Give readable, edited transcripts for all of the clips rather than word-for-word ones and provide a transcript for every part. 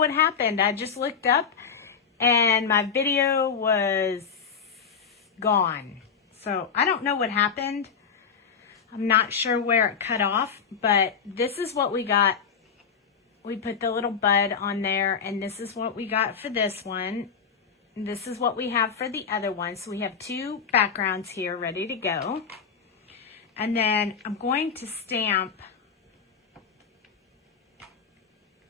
what happened. I just looked up and my video was gone. So I don't know what happened. I'm not sure where it cut off, but this is what we got. We put the little bud on there, and this is what we got for this one. And this is what we have for the other one. So we have two backgrounds here ready to go. And then I'm going to stamp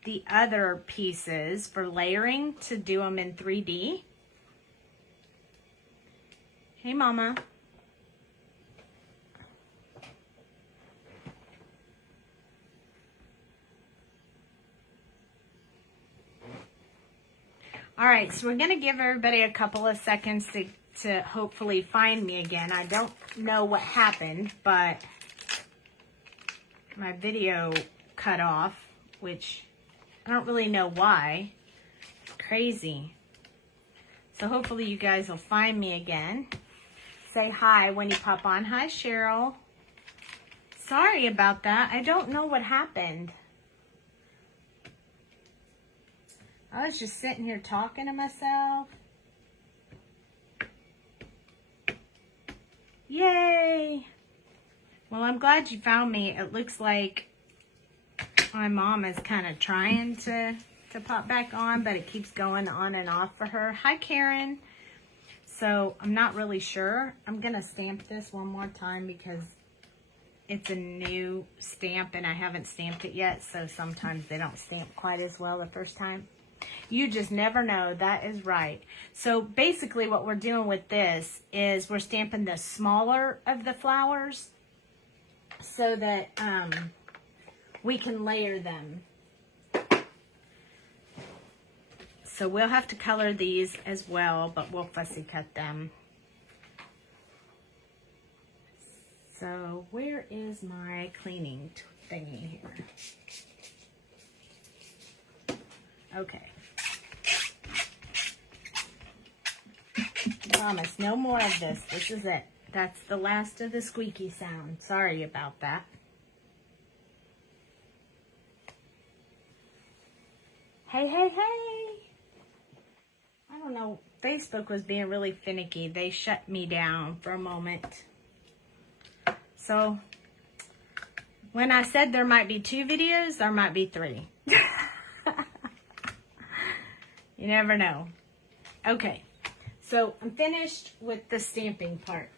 the other pieces for layering to do them in 3D. Hey, Mama. All right, so we're going to give everybody a couple of seconds to hopefully find me again. I don't know what happened, but my video cut off, which I don't really know why. It's crazy. So hopefully you guys will find me again. Say hi when you pop on. Hi, Cheryl. Sorry about that. I don't know what happened. I was just sitting here talking to myself. Yay! Well, I'm glad you found me. It looks like my mom is kind of trying to pop back on, but it keeps going on and off for her. Hi, Karen. So I'm not really sure. I'm going to stamp this one more time because it's a new stamp and I haven't stamped it yet. So sometimes they don't stamp quite as well the first time. You just never know. That is right. So basically what we're doing with this is we're stamping the smaller of the flowers so that we can layer them. So we'll have to color these as well, but we'll fussy cut them. So where is my cleaning thingy here? Okay. Promise, no more of this. This is it. That's the last of the squeaky sound. Sorry about that. Hey, hey, hey. I don't know. Facebook was being really finicky. They shut me down for a moment. So, when I said there might be 2 videos, there might be 3. You never know. Okay. So I'm finished with the stamping part.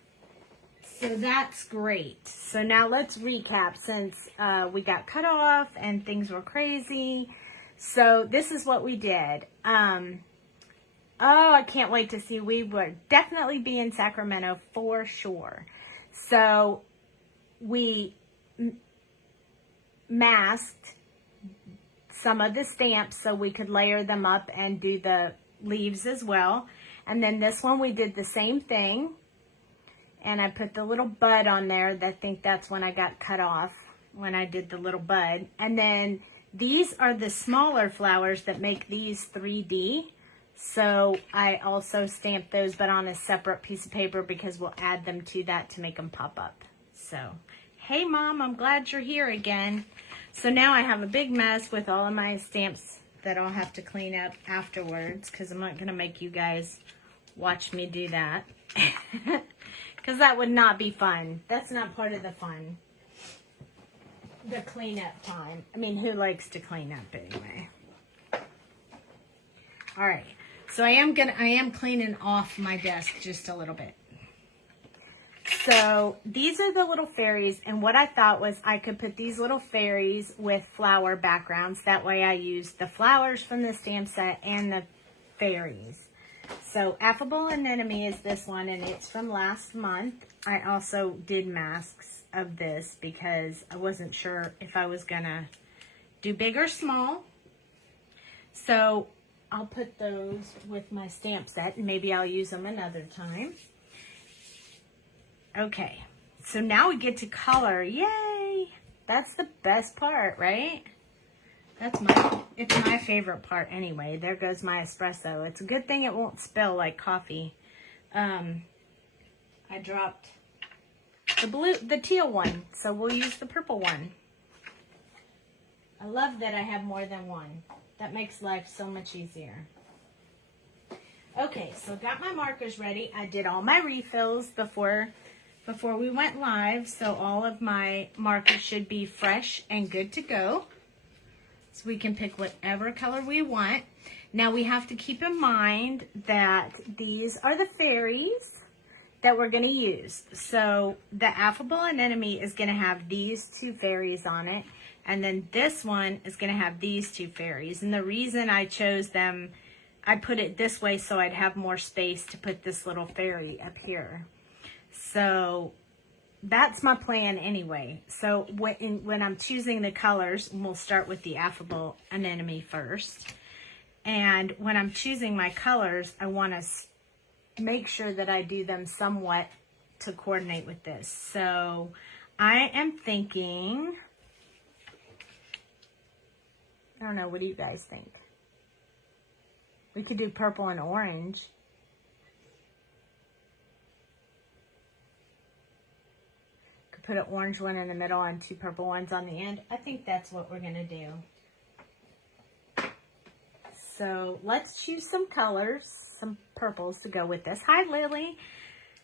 So that's great. So now let's recap since we got cut off and things were crazy. So this is what we did. Oh, I can't wait to see. We would definitely be in Sacramento for sure. So we masked some of the stamps so we could layer them up and do the leaves as well. And then this one we did the same thing. And I put the little bud on there. I think that's when I got cut off, when I did the little bud. And then these are the smaller flowers that make these 3D. So I also stamped those, but on a separate piece of paper because we'll add them to that to make them pop up. So, hey Mom, I'm glad you're here again. So now I have a big mess with all of my stamps that I'll have to clean up afterwards because I'm not going to make you guys watch me do that. Because that would not be fun. That's not part of the fun. The cleanup time. I mean, who likes to clean up anyway? All right. So I am cleaning off my desk just a little bit. So these are the little fairies, and what I thought was I could put these little fairies with flower backgrounds. That way I use the flowers from the stamp set and the fairies. So Affable Anemone is this one, and it's from last month. I also did masks of this because I wasn't sure if I was going to do big or small. So I'll put those with my stamp set, and maybe I'll use them another time. Okay, so now we get to color. Yay! That's the best part, right? It's my favorite part anyway. There goes my espresso. It's a good thing it won't spill like coffee. I dropped the teal one, so we'll use the purple one. I love that I have more than one. That makes life so much easier. Okay, so got my markers ready. I did all my refills before we went live, so all of my markers should be fresh and good to go. So we can pick whatever color we want. Now we have to keep in mind that these are the fairies that we're going to use. So the Affable Anemone is going to have these two fairies on it, and then this one is going to have these two fairies. And the reason I chose them, I put it this way so I'd have more space to put this little fairy up here. So that's my plan anyway. So when I'm choosing the colors, we'll start with the Affable Anemone first. And when I'm choosing my colors, I want to make sure that I do them somewhat to coordinate with this. So I am thinking, I don't know, what do you guys think? We could do purple and orange. Could put an orange one in the middle and two purple ones on the end. I think that's what we're gonna do. So let's choose some colors, some purples to go with this. Hi, Lily.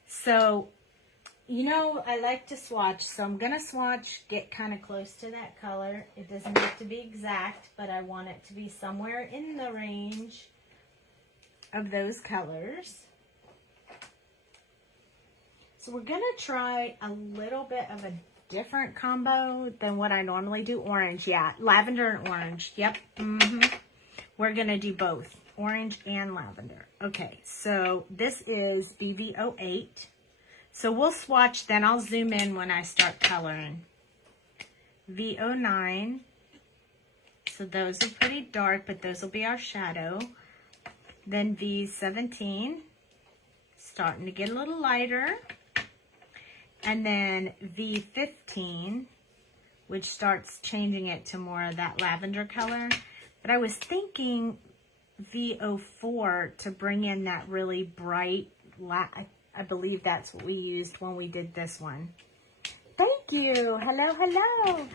So, you know, I like to swatch, so I'm going to swatch, get kind of close to that color. It doesn't have to be exact, but I want it to be somewhere in the range of those colors. So we're going to try a little bit of a different combo than what I normally do. Orange, yeah, lavender and orange. Yep. We're going to do both, orange and lavender. Okay, so this is BV08. So we'll swatch, then I'll zoom in when I start coloring. V09. So those are pretty dark, but those will be our shadow. Then V17, starting to get a little lighter. And then V15, which starts changing it to more of that lavender color. But I was thinking V04 to bring in that really bright, I believe that's what we used when we did this one. Thank you. Hello, hello.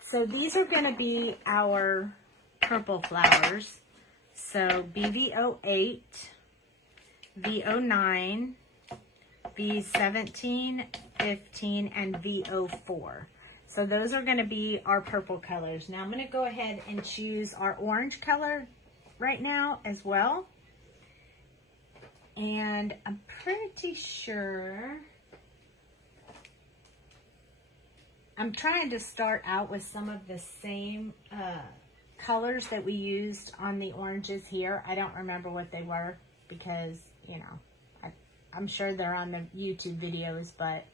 So these are going to be our purple flowers. So BV08, V09, V17, 15, and V04. So those are going to be our purple colors. Now I'm going to go ahead and choose our orange color right now as well. And I'm pretty sure I'm trying to start out with some of the same colors that we used on the oranges here. I don't remember what they were because, you know, I'm sure they're on the YouTube videos, but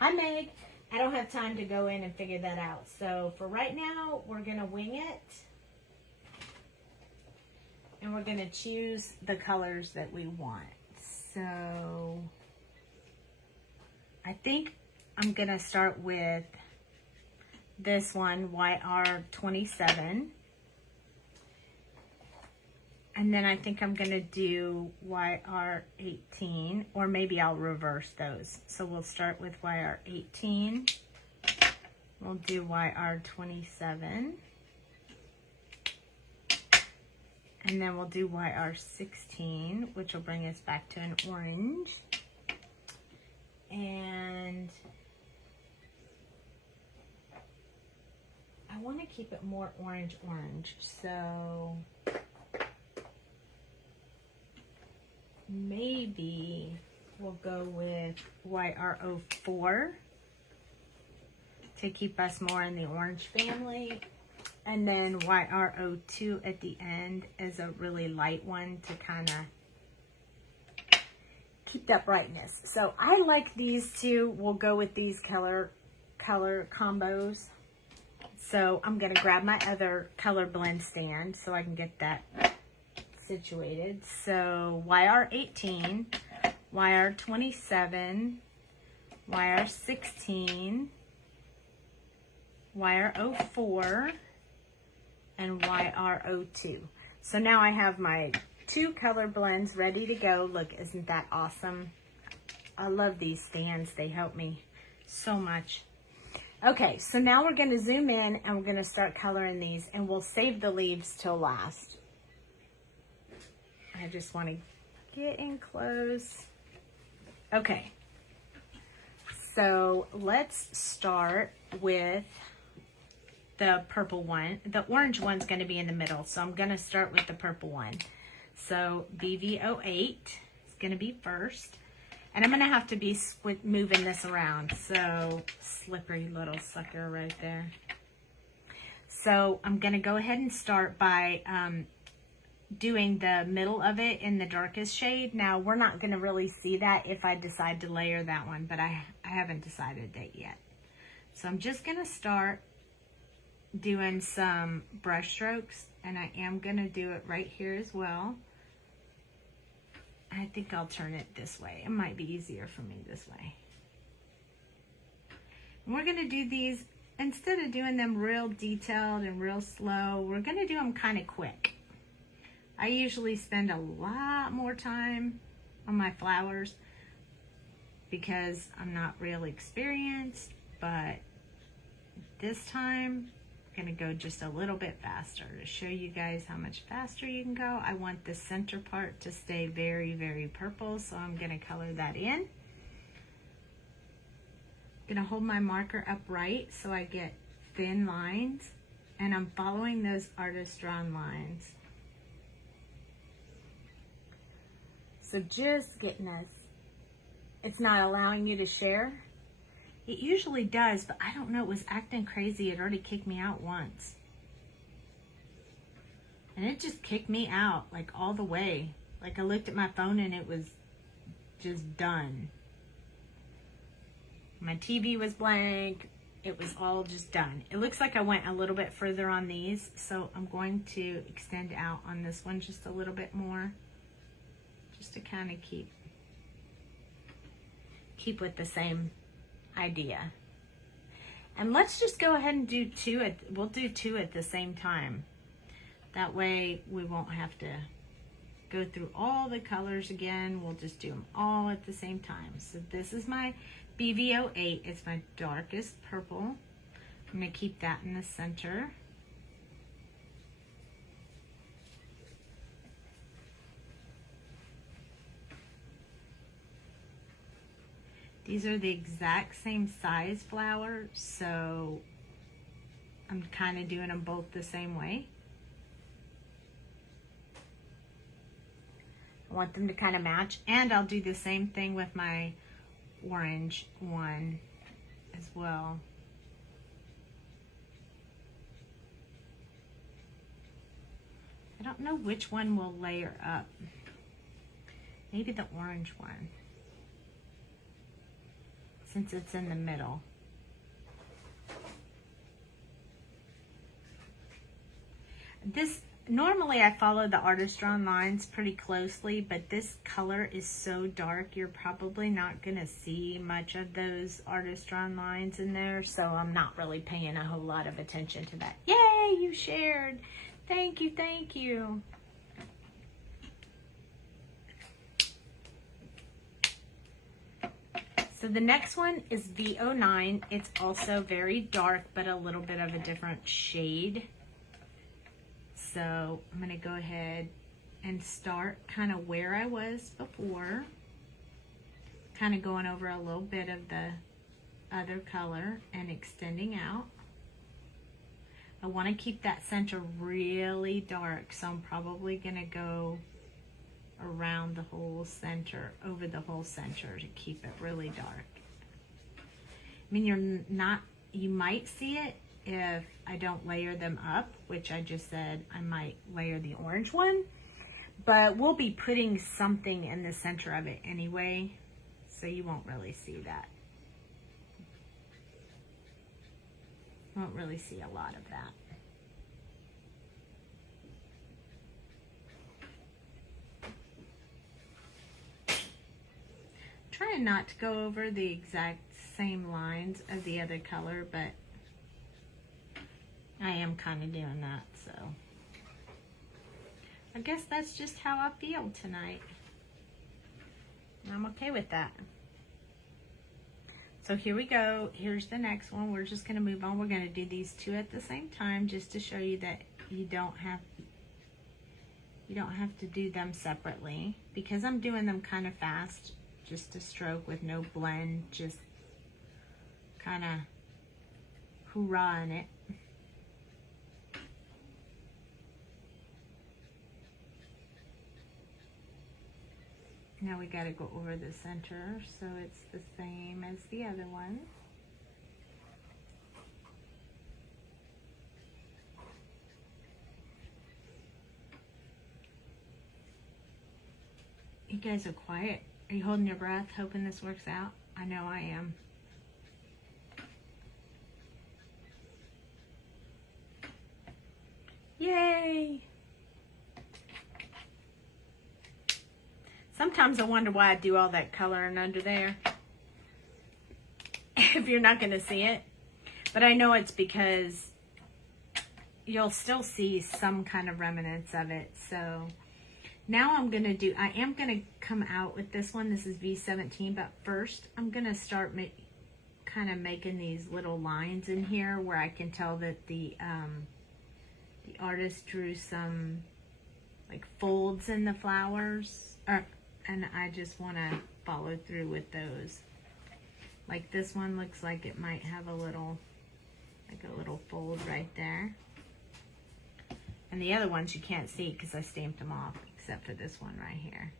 hi, Meg. I don't have time to go in and figure that out. So for right now, we're going to wing it. And we're going to choose the colors that we want. So I think I'm going to start with this one, YR27. And then I think I'm going to do YR18, or maybe I'll reverse those. So we'll start with YR18. We'll do YR27. And then we'll do YR16, which will bring us back to an orange. And I want to keep it more orange, so maybe we'll go with YR04 to keep us more in the orange family. And then YR02 at the end is a really light one to kind of keep that brightness. So I like these two. We'll go with these color combos. So I'm going to grab my other color blend stand so I can get that situated. So YR18, YR27, YR16, YR04, and YR02. So now I have my two color blends ready to go. Look, isn't that awesome? I love these stands. They help me so much. Okay, so now we're going to zoom in and we're going to start coloring these, and we'll save the leaves till last. I just want to get in close. Okay, so let's start with the purple one. The orange one's going to be in the middle, so I'm going to start with the purple one. So BV08 is going to be first. And I'm going to have to be moving this around. So, slippery little sucker right there. So, I'm going to go ahead and start by doing the middle of it in the darkest shade. Now, we're not going to really see that if I decide to layer that one, but I haven't decided that yet. So, I'm just going to start doing some brush strokes, and I am going to do it right here as well. I think I'll turn it this way. It might be easier for me this way. And we're going to do these, instead of doing them real detailed and real slow, we're going to do them kind of quick. I usually spend a lot more time on my flowers because I'm not real experienced, but this time I'm going to go just a little bit faster to show you guys how much faster you can go. I want the center part to stay very, very purple, so I'm going to color that in. I'm going to hold my marker upright so I get thin lines, and I'm following those artist drawn lines. So just getting this. It's not allowing you to share. It usually does, but I don't know, it was acting crazy. It already kicked me out once. And it just kicked me out, like all the way. Like I looked at my phone and it was just done. My TV was blank. It was all just done. It looks like I went a little bit further on these, so I'm going to extend out on this one just a little bit more. Just to kind of keep with the same idea. And let's just go ahead and do two. We'll do two at the same time. That way we won't have to go through all the colors again. We'll just do them all at the same time. So this is my BV08. It's my darkest purple. I'm going to keep that in the center. These are the exact same size flower, so I'm kind of doing them both the same way. I want them to kind of match, and I'll do the same thing with my orange one as well. I don't know which one will layer up. Maybe the orange one, since it's in the middle. This, normally I follow the artist drawn lines pretty closely, but this color is so dark, you're probably not gonna see much of those artist drawn lines in there, so I'm not really paying a whole lot of attention to that. Yay, you shared. Thank you, thank you. So the next one is V09. It's also very dark, but a little bit of a different shade. So I'm gonna go ahead and start kind of where I was before, kind of going over a little bit of the other color and extending out. I want to keep that center really dark, so I'm probably gonna go around the whole center, over the whole center to keep it really dark. I mean, you might see it if I don't layer them up, which I just said I might layer the orange one, but we'll be putting something in the center of it anyway, so you won't really see that. Won't really see a lot of that. Trying not to go over the exact same lines of the other color, but I am kind of doing that, so I guess that's just how I feel tonight. I'm okay with that. So here we go. Here's the next one. We're just going to move on. We're going to do these two at the same time just to show you that you don't have to do them separately, because I'm doing them kind of fast, just a stroke with no blend, just kind of hoorah in it. Now we got to go over the center so it's the same as the other one. You guys are quiet. Are you holding your breath, hoping this works out? I know I am. Yay! Sometimes I wonder why I do all that coloring under there, if you're not going to see it. But I know it's because you'll still see some kind of remnants of it. So now I am going to come out with this one. This is V17, but first I'm going to start kind of making these little lines in here where I can tell that the artist drew some like folds in the flowers, and I just want to follow through with those. Like this one looks like it might have a little fold right there. And the other ones you can't see because I stamped them off, except for this one right here.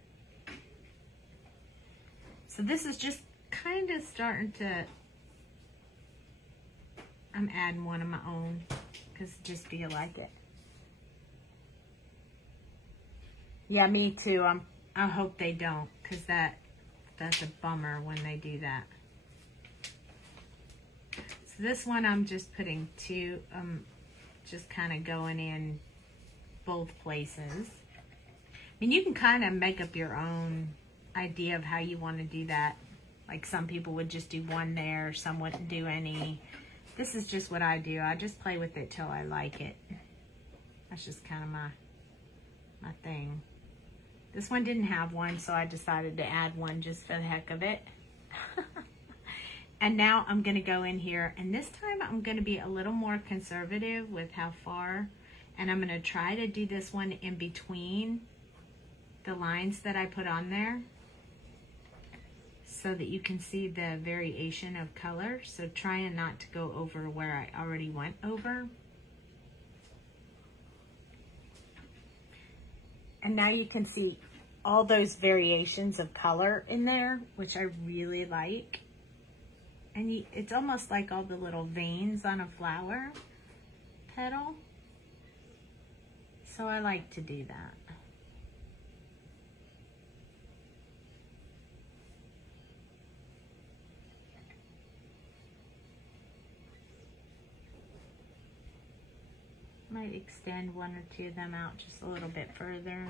So this is just kind of starting to, I'm adding one of my own because I just feel like it. Yeah, me too. I hope they don't, because that's a bummer when they do that. So this one I'm just putting two, just kind of going in both places. I mean, you can kind of make up your own idea of how you want to do that. Like some people would just do one there, some wouldn't do any. This is just what I do. I just play with it till I like it. That's just kind of my thing. This one didn't have one, so I decided to add one just for the heck of it. And now I'm going to go in here, and this time I'm going to be a little more conservative with how far, and I'm going to try to do this one in between the lines that I put on there so that you can see the variation of color. So trying not to go over where I already went over. And now you can see all those variations of color in there, which I really like. And it's almost like all the little veins on a flower petal. So I like to do that. Might extend one or two of them out just a little bit further.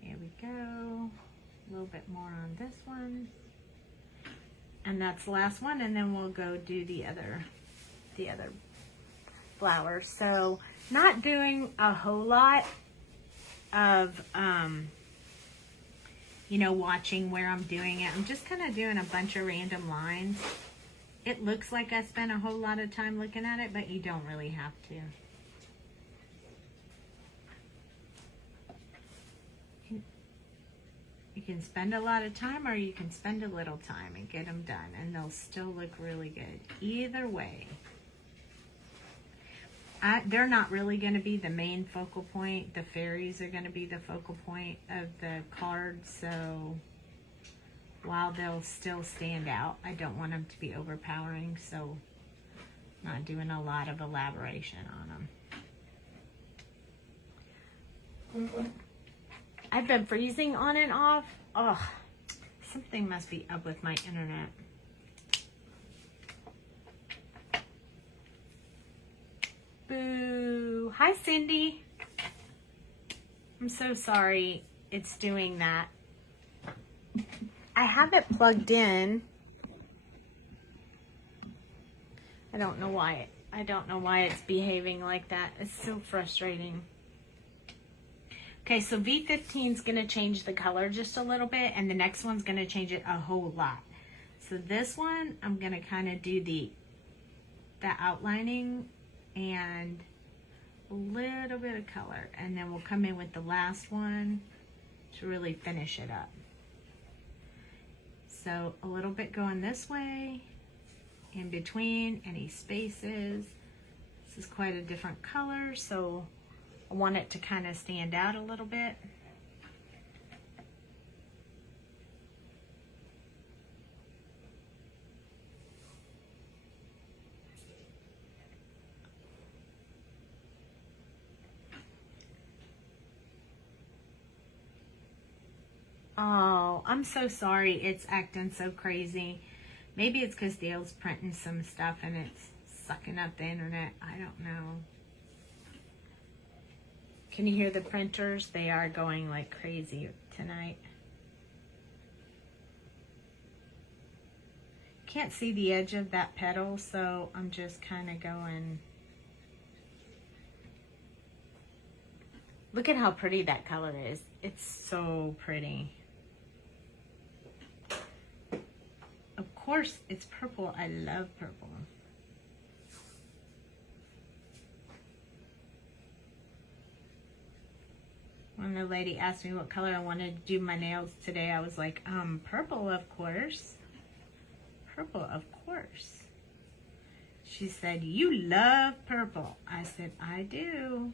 Here we go. A little bit more on this one. And that's the last one, and then we'll go do the other flower. So not doing a whole lot of you know, watching where I'm doing it. I'm just kind of doing a bunch of random lines. It looks like I spent a whole lot of time looking at it, but you don't really have to. You can spend a lot of time, or you can spend a little time and get them done, and they'll still look really good. Either way. They're not really going to be the main focal point. The fairies are going to be the focal point of the card, so while they'll still stand out, I don't want them to be overpowering, so not doing a lot of elaboration on them. I've been freezing on and off. Oh, something must be up with my internet. Boo. Hi, Cindy. I'm so sorry it's doing that. I have it plugged in. I don't know why it's behaving like that. It's so frustrating. Okay, so V15 is going to change the color just a little bit, and the next one's going to change it a whole lot. So this one, I'm gonna kind of do the outlining and a little bit of color, and then we'll come in with the last one to really finish it up. So a little bit going this way, in between any spaces. This is quite a different color, so I want it to kind of stand out a little bit. Oh, I'm so sorry it's acting so crazy. Maybe it's because Dale's printing some stuff and it's sucking up the internet. I don't know. Can you hear the printers? They are going like crazy tonight. Can't see the edge of that petal, so I'm just kind of going. Look at how pretty that color is. It's so pretty. Of course, it's purple. I love purple. When the lady asked me what color I wanted to do my nails today, I was like, purple, of course. Purple, of course. She said, you love purple. I said, I do.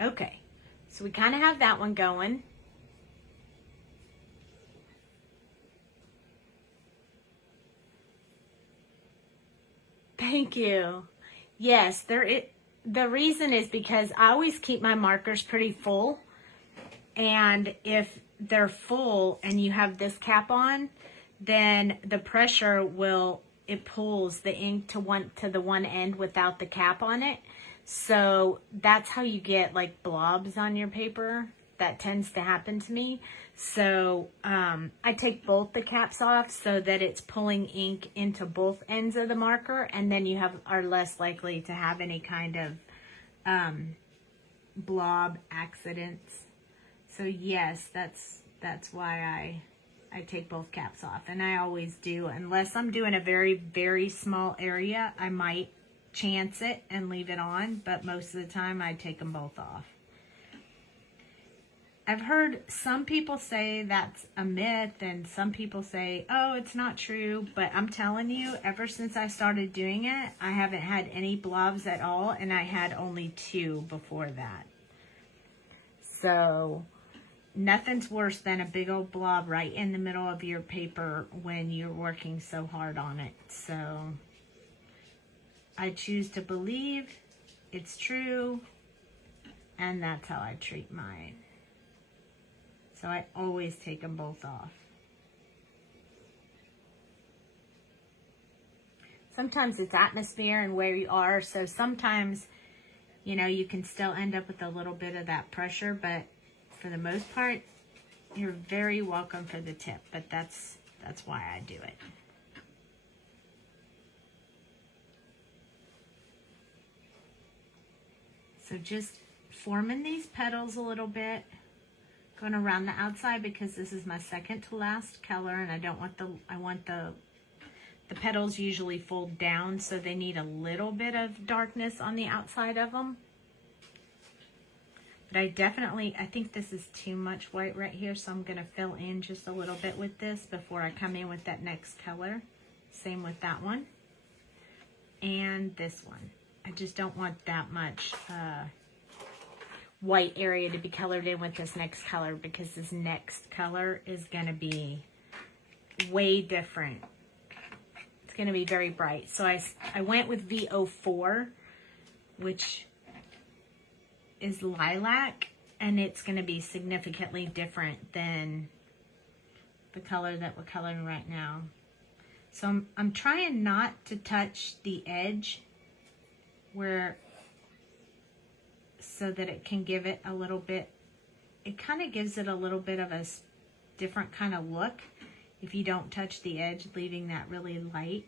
Okay, so we kind of have that one going. Thank you. Yes, the reason is because I always keep my markers pretty full. And if they're full and you have this cap on, then the pressure it pulls the ink to the one end without the cap on it. So that's how you get like blobs on your paper. That tends to happen to me. So I take both the caps off so that it's pulling ink into both ends of the marker, and then you are less likely to have any kind of blob accidents. So yes, that's why I take both caps off, and I always do. Unless I'm doing a very, very small area, I might chance it and leave it on, but most of the time I take them both off. I've heard some people say that's a myth, and some people say, oh, it's not true, but I'm telling you, ever since I started doing it, I haven't had any blobs at all, and I had only 2 before that. So nothing's worse than a big old blob right in the middle of your paper when you're working so hard on it. So I choose to believe it's true, and that's how I treat mine. So I always take them both off. Sometimes it's atmosphere and where you are, so sometimes, you know, you can still end up with a little bit of that pressure, but for the most part, you're very welcome for the tip, but that's why I do it. So just forming these petals a little bit, going around the outside because this is my second to last color, and I want the petals usually fold down, so they need a little bit of darkness on the outside of them. But I think this is too much white right here, so I'm going to fill in just a little bit with this before I come in with that next color. Same with that one. And this one. I just don't want that much white area to be colored in with this next color, because this next color is going to be way different. It's going to be very bright. So I went with VO4, which is lilac, and it's going to be significantly different than the color that we're coloring right now. So I'm trying not to touch the edge so that it can give it a little bit, it kind of gives it a little bit of a different kind of look if you don't touch the edge, leaving that really light.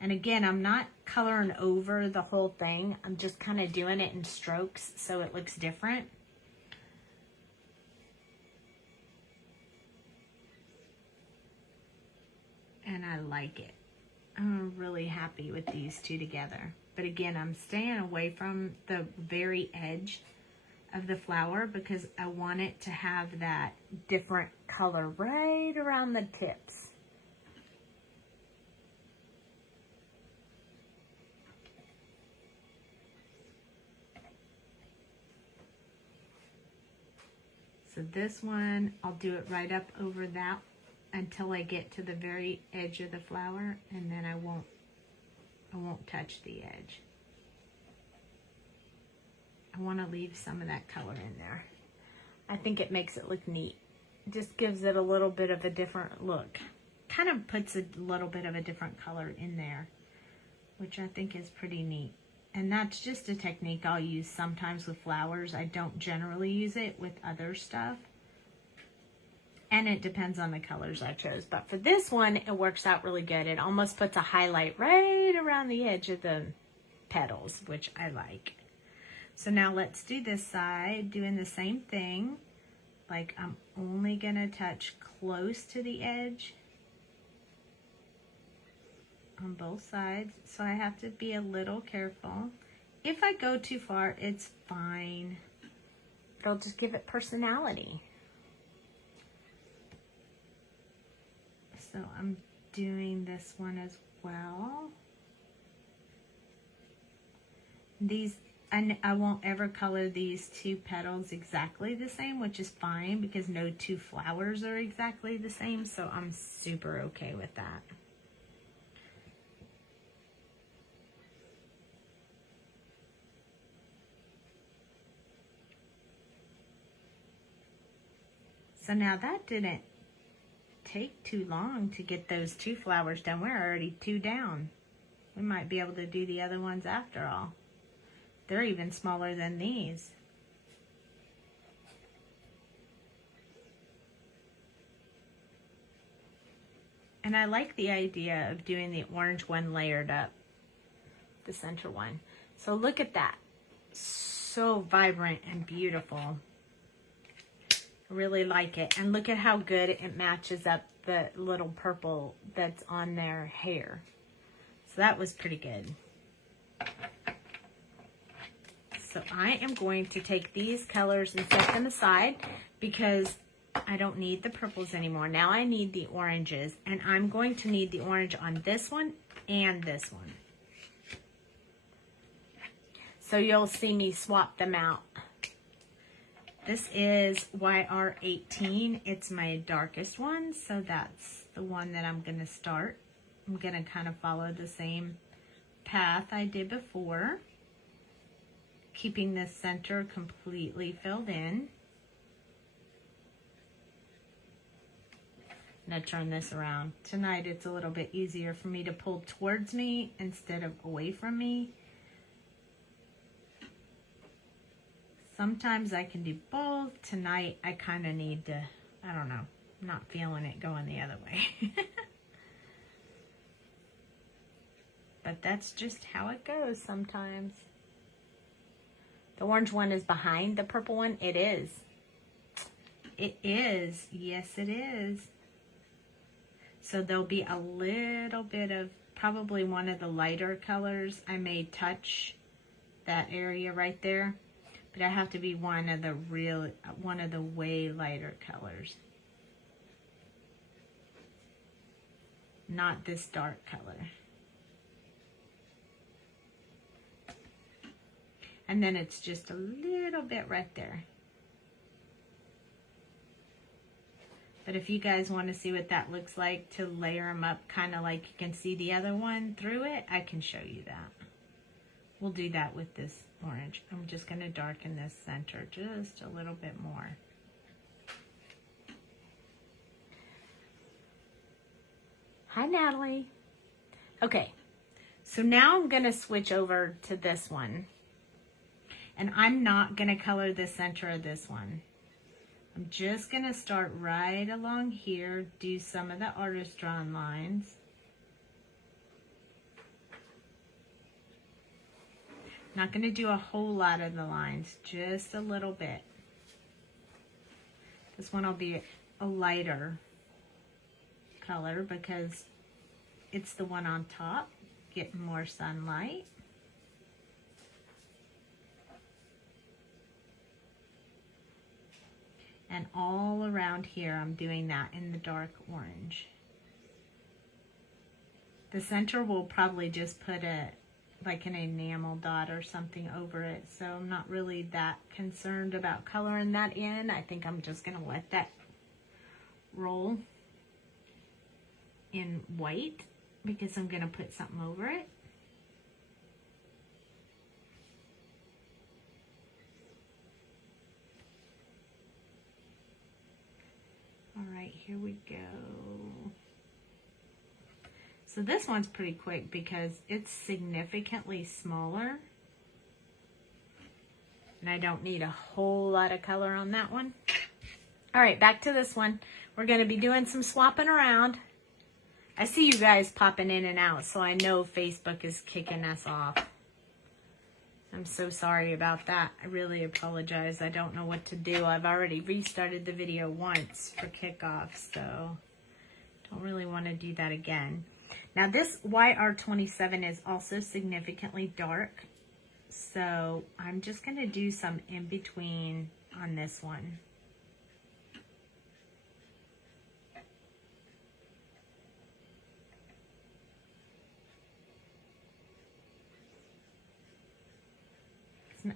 And again, I'm not coloring over the whole thing. I'm just kind of doing it in strokes so it looks different. And I like it. I'm really happy with these two together. But again, I'm staying away from the very edge of the flower because I want it to have that different color right around the tips. So this one, I'll do it right up over that until I get to the very edge of the flower, and then I won't touch the edge. I want to leave some of that color in there. I think it makes it look neat. Just gives it a little bit of a different look. Kind of puts a little bit of a different color in there, which I think is pretty neat. And that's just a technique I'll use sometimes with flowers. I don't generally use it with other stuff. And it depends on the colors I chose. But for this one, it works out really good. It almost puts a highlight right around the edge of the petals, which I like. So now let's do this side, doing the same thing. Like I'm only gonna touch close to the edge on both sides. So I have to be a little careful. If I go too far, it's fine. It'll just give it personality. So I'm doing this one as well. These, I won't ever color these two petals exactly the same, which is fine because no two flowers are exactly the same. So I'm super okay with that. So now that didn't take too long to get those two flowers done. We're already two down. We might be able to do the other ones after all. They're even smaller than these. And I like the idea of doing the orange one layered up, the center one. So look at that. So vibrant and beautiful. Really like it. And look at how good it matches up the little purple that's on their hair. So that was pretty good. So I am going to take these colors and set them aside because I don't need the purples anymore. Now I need the oranges, and I'm going to need the orange on this one and this one. So you'll see me swap them out. This is YR18. It's my darkest one, so that's the one that I'm going to start. I'm going to kind of follow the same path I did before, keeping the center completely filled in. I'm going to turn this around. Tonight it's a little bit easier for me to pull towards me instead of away from me. Sometimes I can do both. Tonight I kind of need to, I don't know, I'm not feeling it going the other way. But that's just how it goes sometimes. The orange one is behind the purple one. It is. It is. Yes, it is. So there'll be a little bit of probably one of the lighter colors. I may touch that area right there. But I have to be one of the way lighter colors. Not this dark color. And then it's just a little bit right there. But if you guys want to see what that looks like to layer them up kind of like you can see the other one through it, I can show you that. We'll do that with this orange. I'm just going to darken this center just a little bit more. Hi, Natalie. Okay, so now I'm going to switch over to this one. And I'm not going to color the center of this one. I'm just going to start right along here, do some of the artist drawn lines. Not going to do a whole lot of the lines, just a little bit. This one will be a lighter color because it's the one on top, getting more sunlight. And all around here, I'm doing that in the dark orange. The center will probably just put like an enamel dot or something over it. So I'm not really that concerned about coloring that in. I think I'm just gonna let that roll in white because I'm gonna put something over it. All right, here we go. So this one's pretty quick because it's significantly smaller. And I don't need a whole lot of color on that one. All right, back to this one. We're gonna be doing some swapping around. I see you guys popping in and out, so I know Facebook is kicking us off. I'm so sorry about that. I really apologize. I don't know what to do. I've already restarted the video once for kickoff, so don't really want to do that again. Now this YR27 is also significantly dark, so I'm just going to do some in between on this one.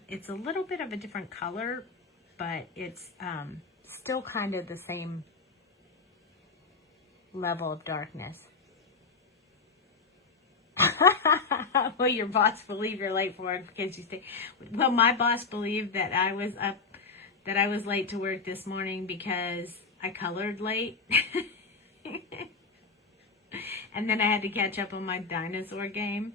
It's a little bit of a different color, but it's still kind of the same level of darkness. Well, your boss believe you're late for work because you stay. Well, my boss believed that I was late to work this morning because I colored late. And then I had to catch up on my dinosaur game.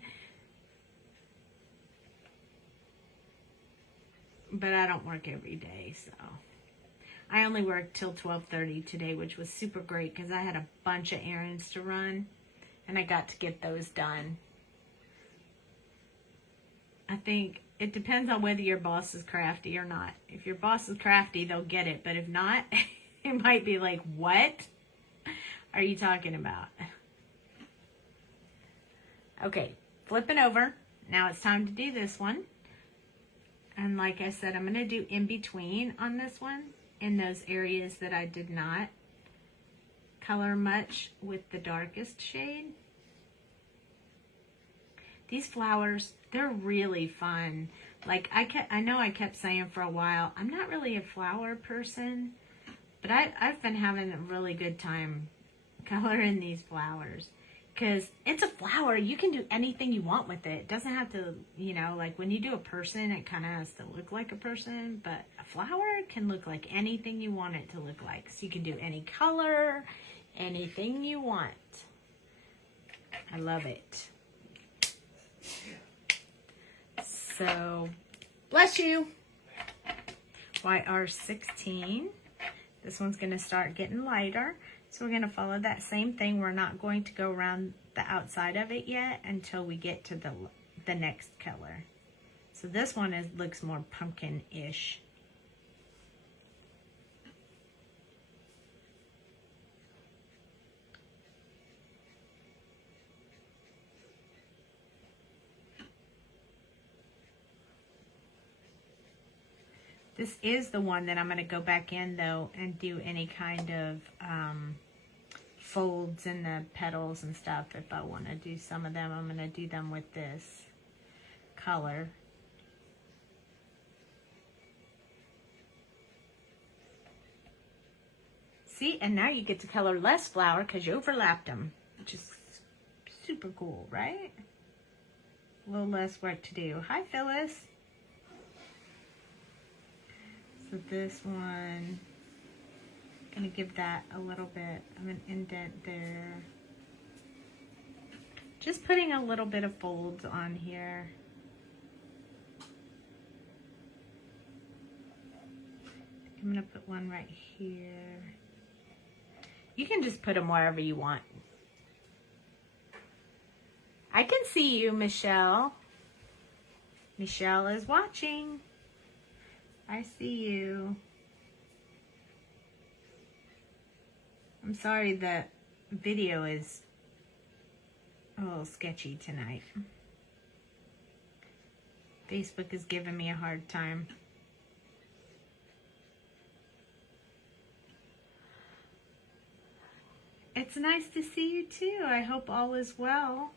But I don't work every day, so I only worked till 12:30 today, which was super great because I had a bunch of errands to run and I got to get those done. I think it depends on whether your boss is crafty or not. If your boss is crafty, they'll get it, but if not, it might be like, what are you talking about? Okay, flipping over. Now it's time to do this one. And like I said, I'm going to do in between on this one in those areas that I did not color much with the darkest shade. These flowers, they're really fun. Like I know I kept saying for a while, I'm not really a flower person, but I've been having a really good time coloring these flowers. Because it's a flower, you can do anything you want with it. It doesn't have to, you know, like when you do a person, it kind of has to look like a person. But a flower can look like anything you want it to look like. So you can do any color, anything you want. I love it. So, bless you. YR16. This one's going to start getting lighter. So we're going to follow that same thing. We're not going to go around the outside of it yet until we get to the next color. So this one looks more pumpkin-ish. This is the one that I'm going to go back in, though, and do any kind of folds in the petals and stuff. If I want to do some of them, I'm going to do them with this color. See, and now you get to color less flower because you overlapped them, which is super cool, right? A little less work to do. Hi, Phyllis. So this one, I'm going to give that a little bit of an indent there. Just putting a little bit of folds on here. I'm going to put one right here. You can just put them wherever you want. I can see you, Michelle. Michelle is watching. I see you. I'm sorry the video is a little sketchy tonight. Facebook is giving me a hard time. It's nice to see you too. I hope all is well.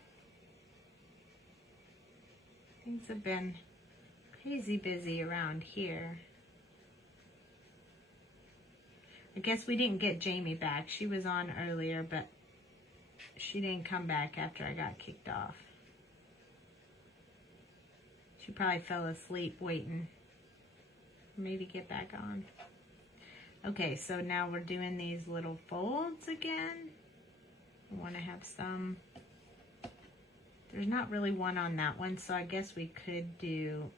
Things have been crazy busy around here. I guess we didn't get Jamie back. She was on earlier, but she didn't come back after I got kicked off. She probably fell asleep waiting. Maybe get back on. Okay, so now we're doing these little folds again. I want to have some. There's not really one on that one, so I guess we could do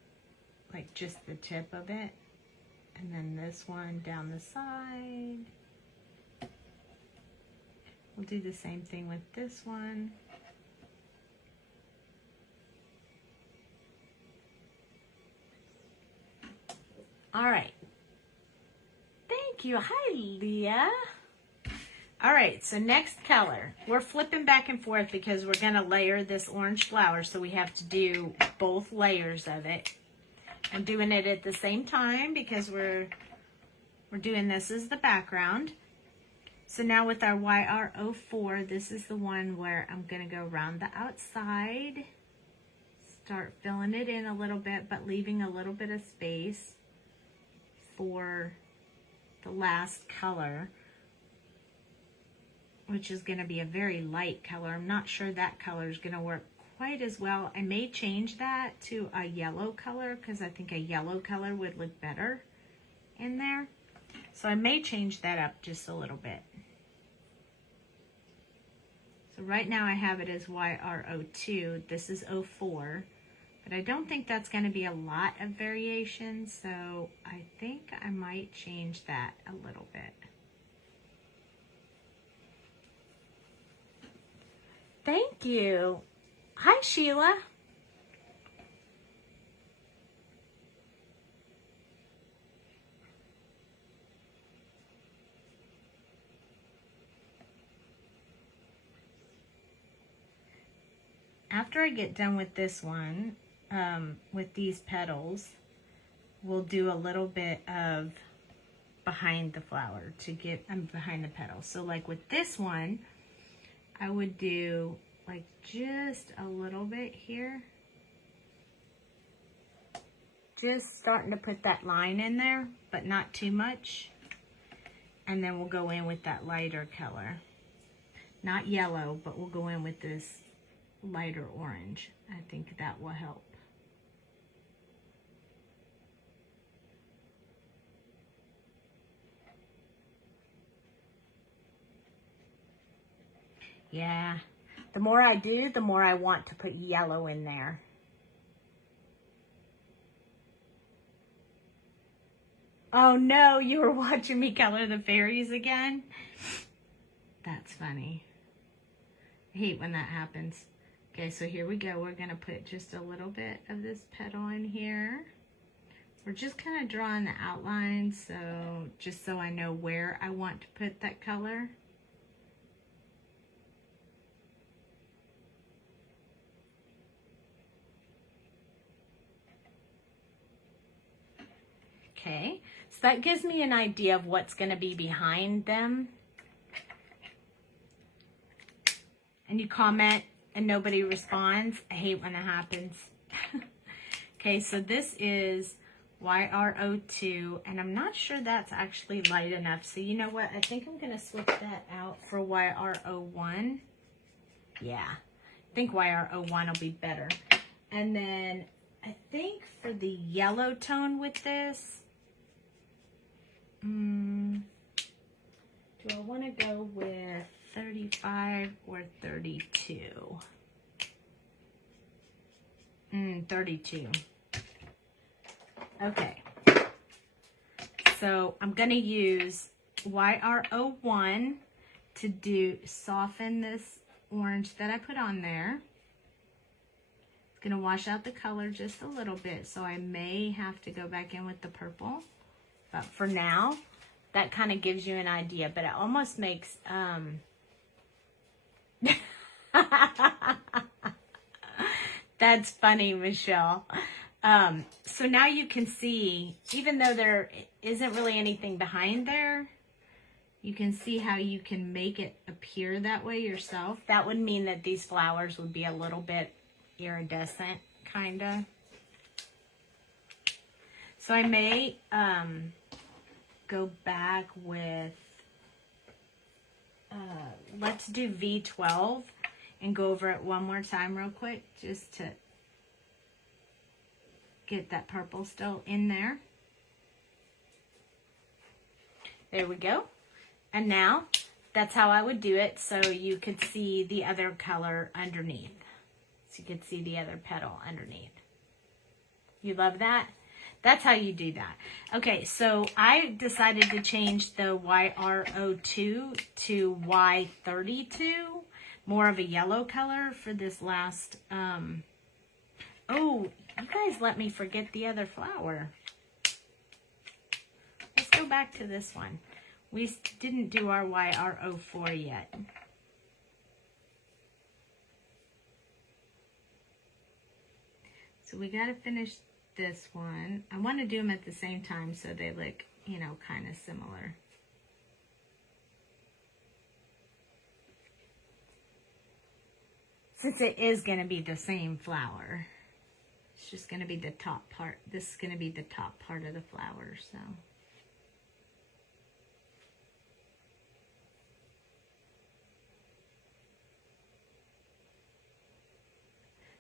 like just the tip of it. And then this one down the side. We'll do the same thing with this one. All right. Thank you. Hi, Leah. All right, so next color. We're flipping back and forth because we're going to layer this orange flower, so we have to do both layers of it. I'm doing it at the same time because we're doing this as the background. So now with our YR04, this is the one where I'm going to go around the outside, start filling it in a little bit, but leaving a little bit of space for the last color, which is going to be a very light color. I'm not sure that color is going to work quite as well. I may change that to a yellow color because I think a yellow color would look better in there. So I may change that up just a little bit. So right now I have it as YR02. This is 04. But I don't think that's going to be a lot of variation, so I think I might change that a little bit. Thank you. Hi, Sheila. After I get done with this one, with these petals, we'll do a little bit of behind the flower to get behind the petals. So like with this one, I would do like just a little bit here. Just starting to put that line in there, but not too much. And then we'll go in with that lighter color. Not yellow, but we'll go in with this lighter orange. I think that will help. Yeah, the more I do, the more I want to put yellow in there. Oh no, you were watching me color the fairies again? That's funny. I hate when that happens. Okay, so here we go. We're going to put just a little bit of this petal in here. We're just kind of drawing the outline, so just so I know where I want to put that color. Okay, so that gives me an idea of what's going to be behind them. And you comment and nobody responds. I hate when that happens. Okay, so this is YR02, and I'm not sure that's actually light enough. So you know what? I think I'm going to switch that out for YR01. Yeah, I think YR01 will be better. And then I think for the yellow tone with this, do I want to go with 35 or 32? 32. Okay. So I'm going to use YR01 to soften this orange that I put on there. It's going to wash out the color just a little bit, so I may have to go back in with the purple. But for now, that kind of gives you an idea. But it almost makes... That's funny, Michelle. So now you can see, even though there isn't really anything behind there, you can see how you can make it appear that way yourself. That would mean that these flowers would be a little bit iridescent, kind of. So I may go back with, let's do V12 and go over it one more time real quick, just to get that purple still in there. There we go. And now, that's how I would do it, so you could see the other color underneath. So you could see the other petal underneath. You love that? That's how you do that. Okay, so I decided to change the YR02 to Y32, more of a yellow color for this last, oh, you guys let me forget the other flower. Let's go back to this one. We didn't do our YR04 yet. So we got to finish this one. I want to do them at the same time so they look, you know, kind of similar. Since it is going to be the same flower, it's just going to be the top part. This is going to be the top part of the flower, so.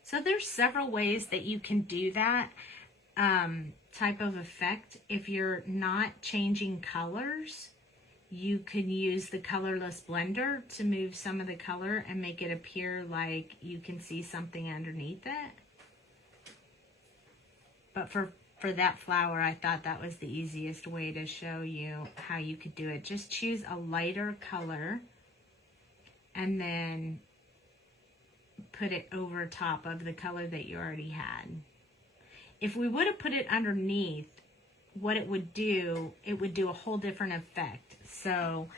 So there's several ways that you can do that type of effect. If you're not changing colors, you can use the colorless blender to move some of the color and make it appear like you can see something underneath it. But for that flower, I thought that was the easiest way to show you how you could do it. Just choose a lighter color and then put it over top of the color that you already had. If we would have put it underneath, what it would do a whole different effect. So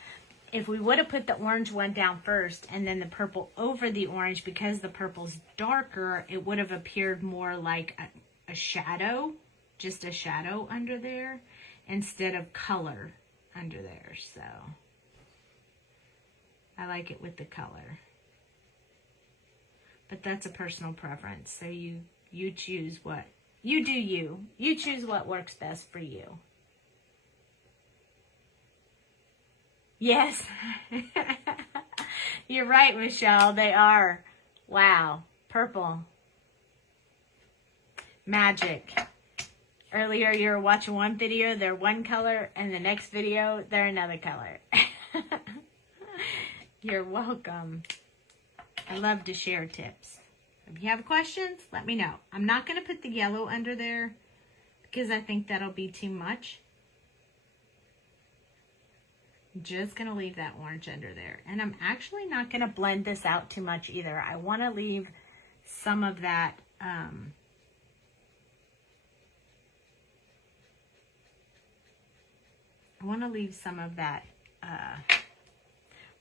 if we would have put the orange one down first and then the purple over the orange, because the purple's darker, it would have appeared more like a shadow, just a shadow under there, instead of color under there. So I like it with the color. But that's a personal preference. So you choose what, you do you. You choose what works best for you. Yes. You're right, Michelle. They are. Wow. Purple. Magic. Earlier you were watching one video, they're one color, and the next video, they're another color. You're welcome. I love to share tips. If you have questions, let me know. I'm not going to put the yellow under there because I think that'll be too much. I'm just going to leave that orange under there. And I'm actually not going to blend this out too much either. I want to leave some of that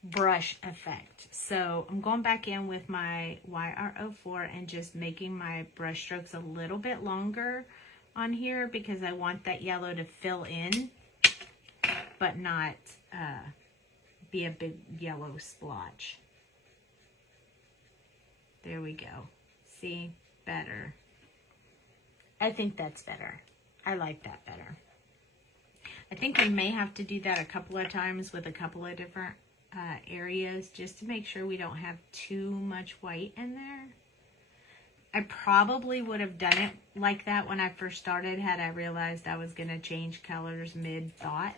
brush effect. So I'm going back in with my YR04 and just making my brush strokes a little bit longer on here because I want that yellow to fill in but not be a big yellow splotch. There we go. See? Better. I think that's better. I like that better. I think we may have to do that a couple of times with a couple of different areas just to make sure we don't have too much white in there. I probably would have done it like that when I first started had I realized I was going to change colors mid-thought.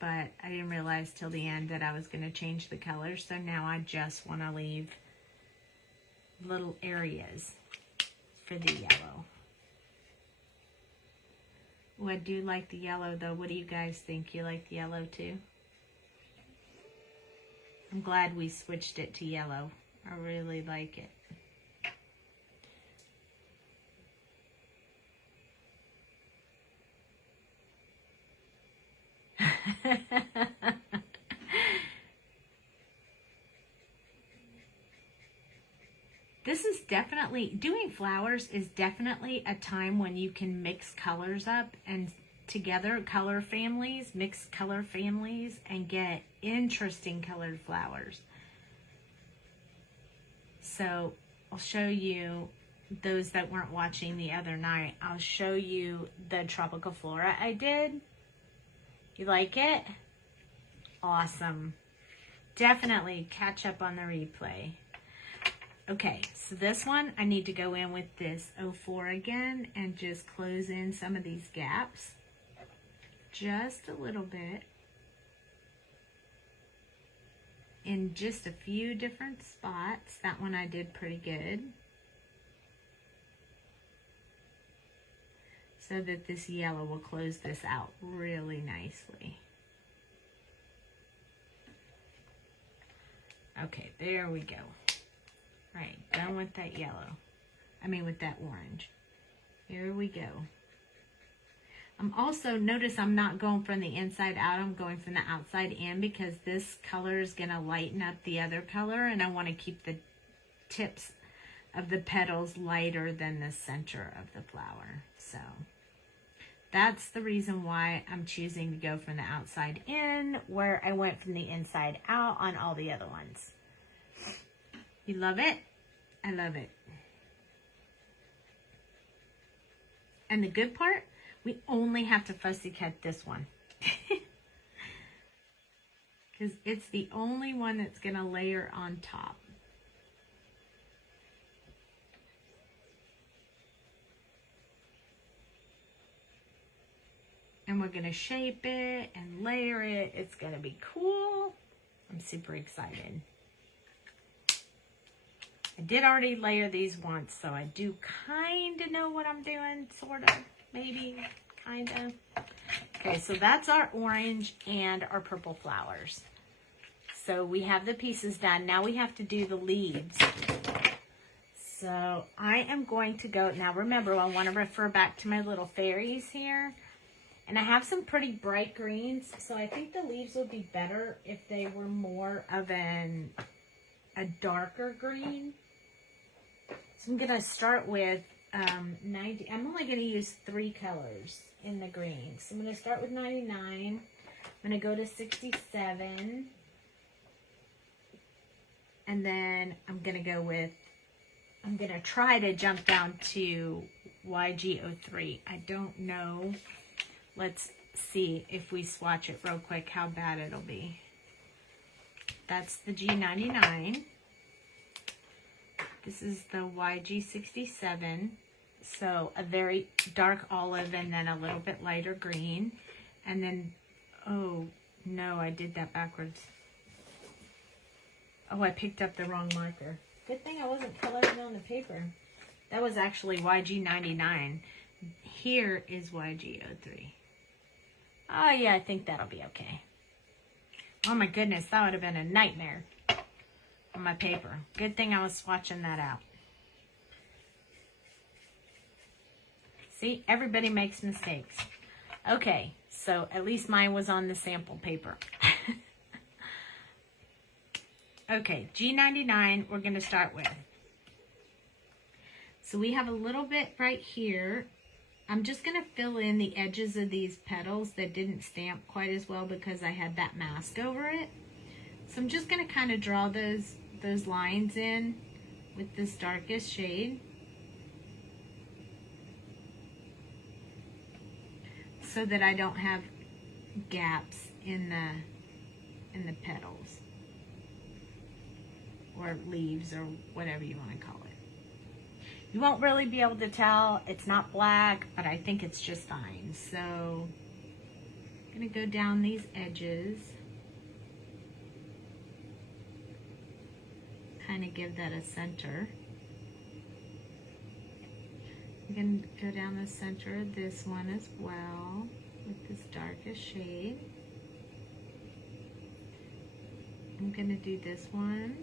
But I didn't realize till the end that I was going to change the colors, so now I just want to leave little areas for the yellow. Oh, I do like the yellow though. What do you guys think? You like the yellow too? I'm glad we switched it to yellow. I really like it. This is definitely, doing flowers is definitely a time when you can mix colors up and together, mix color families, and get interesting colored flowers. So I'll show you those that weren't watching the other night. I'll show you the tropical flora I did. You like it? Awesome. Definitely catch up on the replay. Okay, so this one, I need to go in with this 04 again and just close in some of these gaps. Just a little bit. In just a few different spots. That one I did pretty good. So that this yellow will close this out really nicely. Okay, there we go. Right, done with that yellow. With that orange. Here we go. I'm also, notice I'm not going from the inside out, I'm going from the outside in, because this color is going to lighten up the other color, and I want to keep the tips of the petals lighter than the center of the flower. So that's the reason why I'm choosing to go from the outside in, where I went from the inside out on all the other ones. You love it? I love it. And the good part, we only have to fussy cut this one. Because it's the only one that's going to layer on top. And we're going to shape it and layer it. It's going to be cool. I'm super excited. I did already layer these once, so I do kind of know what I'm doing, sort of, maybe, kind of. Okay, so that's our orange and our purple flowers. So we have the pieces done. Now we have to do the leaves. So I am going to go, now remember, I want to refer back to my little fairies here. And I have some pretty bright greens, so I think the leaves would be better if they were more of a darker green. So I'm going to start with 90. I'm only going to use 3 colors in the green. So I'm going to start with 99. I'm going to go to 67. And then I'm going to go with, I'm going to try to jump down to YG03. I don't know. Let's see if we swatch it real quick how bad it'll be. That's the G99. This is the YG67. So a very dark olive and then a little bit lighter green. And then, oh no, I did that backwards. Oh, I picked up the wrong marker. Good thing I wasn't coloring on the paper. That was actually YG99. Here is YG03. Oh yeah, I think that'll be okay. Oh my goodness, that would have been a nightmare on my paper. Good thing I was swatching that out. See, everybody makes mistakes. Okay, so at least mine was on the sample paper. Okay, G99 we're going to start with. So we have a little bit right here. I'm just going to fill in the edges of these petals that didn't stamp quite as well because I had that mask over it. So I'm just going to kind of draw those lines in with this darkest shade. So that I don't have gaps in the petals. Or leaves or whatever you want to call it. You won't really be able to tell. It's not black, but I think it's just fine. So I'm going to go down these edges. Kind of give that a center. I'm going to go down the center of this one as well with this darkest shade. I'm going to do this one.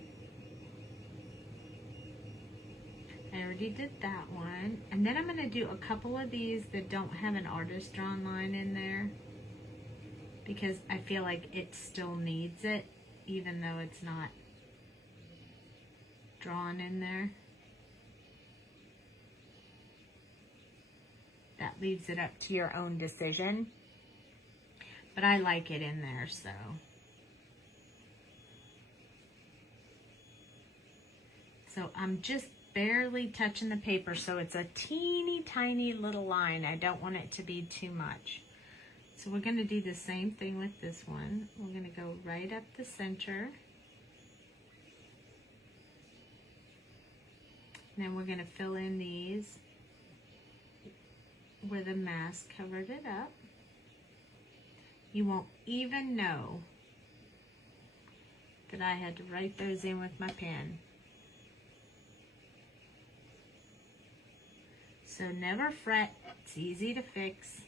I already did that one. And then I'm going to do a couple of these that don't have an artist drawn line in there. because I feel like it still needs it, even though it's not drawn in there. That leaves it up to your own decision. But I like it in there, so. So I'm just barely touching the paper, so it's a teeny tiny little line. I don't want it to be too much. So we're going to do the same thing with this one. We're going to go right up the center. And then we're going to fill in these where the mask covered it up. You won't even know that I had to write those in with my pen. So never fret, it's easy to fix.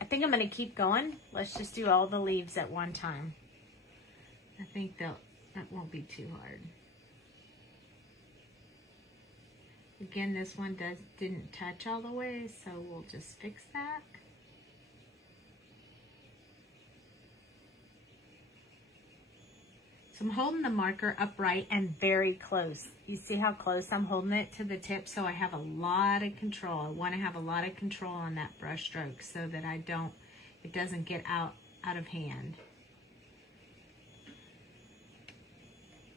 I think I'm going to keep going. Let's just do all the leaves at one time. I think that won't be too hard. Again, this one didn't touch all the way, so we'll just fix that. So I'm holding the marker upright and very close. You see how close I'm holding it to the tip? So I have a lot of control. I want to have a lot of control on that brush stroke so that it doesn't get out of hand.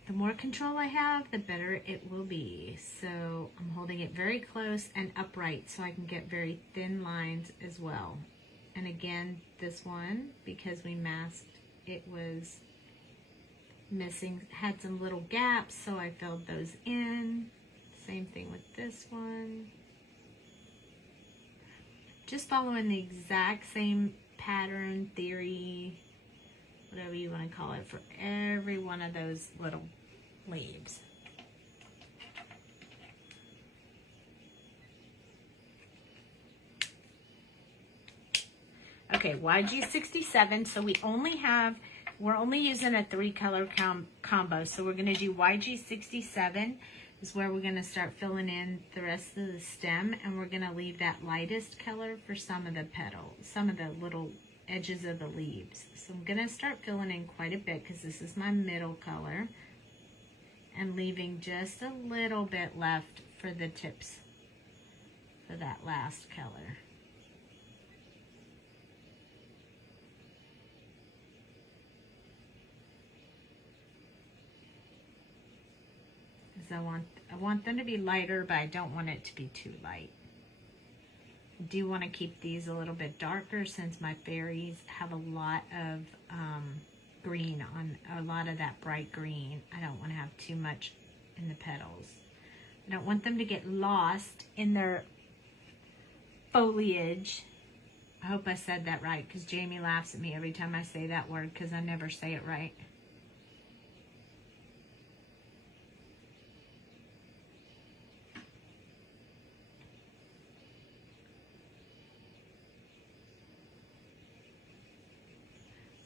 The more control I have, the better it will be. So I'm holding it very close and upright so I can get very thin lines as well. And again, this one, because we masked, it was missing, had some little gaps, so I filled those in. Same thing with this one. Just following the exact same pattern, theory, whatever you want to call it, for every one of those little leaves. Okay, YG67, so we're only using a 3-color combo, so we're going to do YG67 is where we're going to start filling in the rest of the stem, and we're going to leave that lightest color for some of the petals, some of the little edges of the leaves. So I'm going to start filling in quite a bit because this is my middle color, and leaving just a little bit left for the tips for that last color. I want them to be lighter, but I don't want it to be too light. I do want to keep these a little bit darker since my fairies have a lot of green on, a lot of that bright green. I don't want to have too much in the petals. I don't want them to get lost in their foliage. I hope I said that right, because Jamie laughs at me every time I say that word because I never say it right.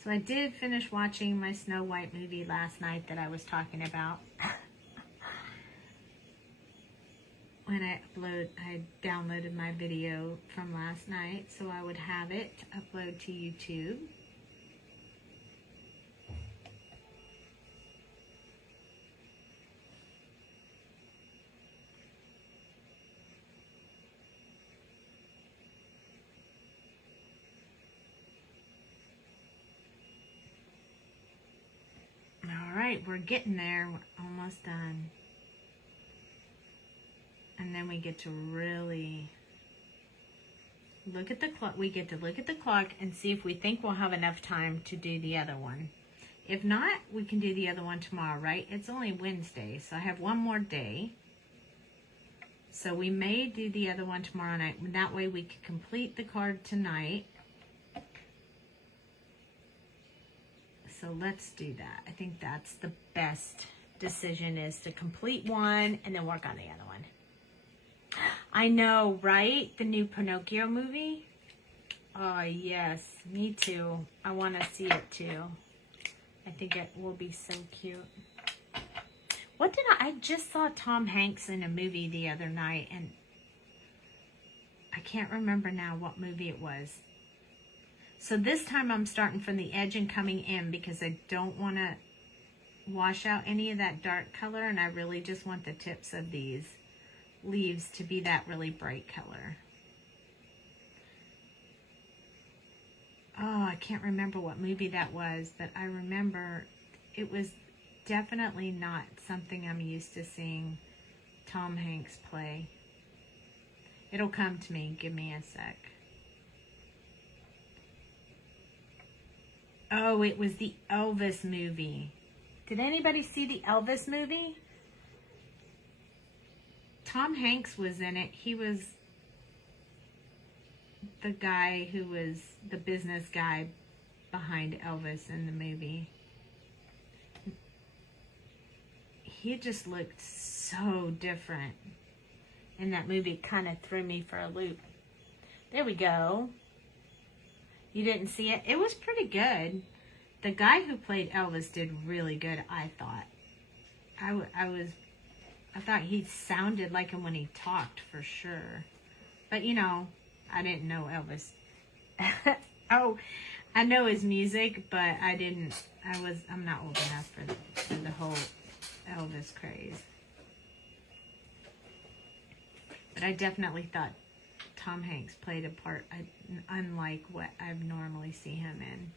So I did finish watching my Snow White movie last night that I was talking about. When I downloaded my video from last night, so I would have it upload to YouTube. We're getting there. We're almost done. And then we get to really look at the clock. We get to look at the clock and see if we think we'll have enough time to do the other one. If not, we can do the other one tomorrow, right? It's only Wednesday, so I have one more day. So we may do the other one tomorrow night. That way we can complete the card tonight. So let's do that. I think that's the best decision, is to complete one and then work on the other one. I know, right? The new Pinocchio movie? Oh, yes. Me too. I want to see it too. I think it will be so cute. What did I just saw Tom Hanks in a movie the other night, and I can't remember now what movie it was. So this time I'm starting from the edge and coming in because I don't want to wash out any of that dark color, and I really just want the tips of these leaves to be that really bright color. Oh, I can't remember what movie that was, but I remember it was definitely not something I'm used to seeing Tom Hanks play. It'll come to me. Give me a sec. Oh, it was the Elvis movie. Did anybody see the Elvis movie? Tom Hanks was in it. He was the guy who was the business guy behind Elvis in the movie. He just looked so different in that movie. Kind of threw me for a loop. There we go. You didn't see it? It was pretty good. The guy who played Elvis did really good, I thought. I thought he sounded like him when he talked, for sure. But, you know, I didn't know Elvis. Oh, I know his music, but I'm not old enough for the whole Elvis craze. But I definitely thought Tom Hanks played a part unlike what I normally see him in.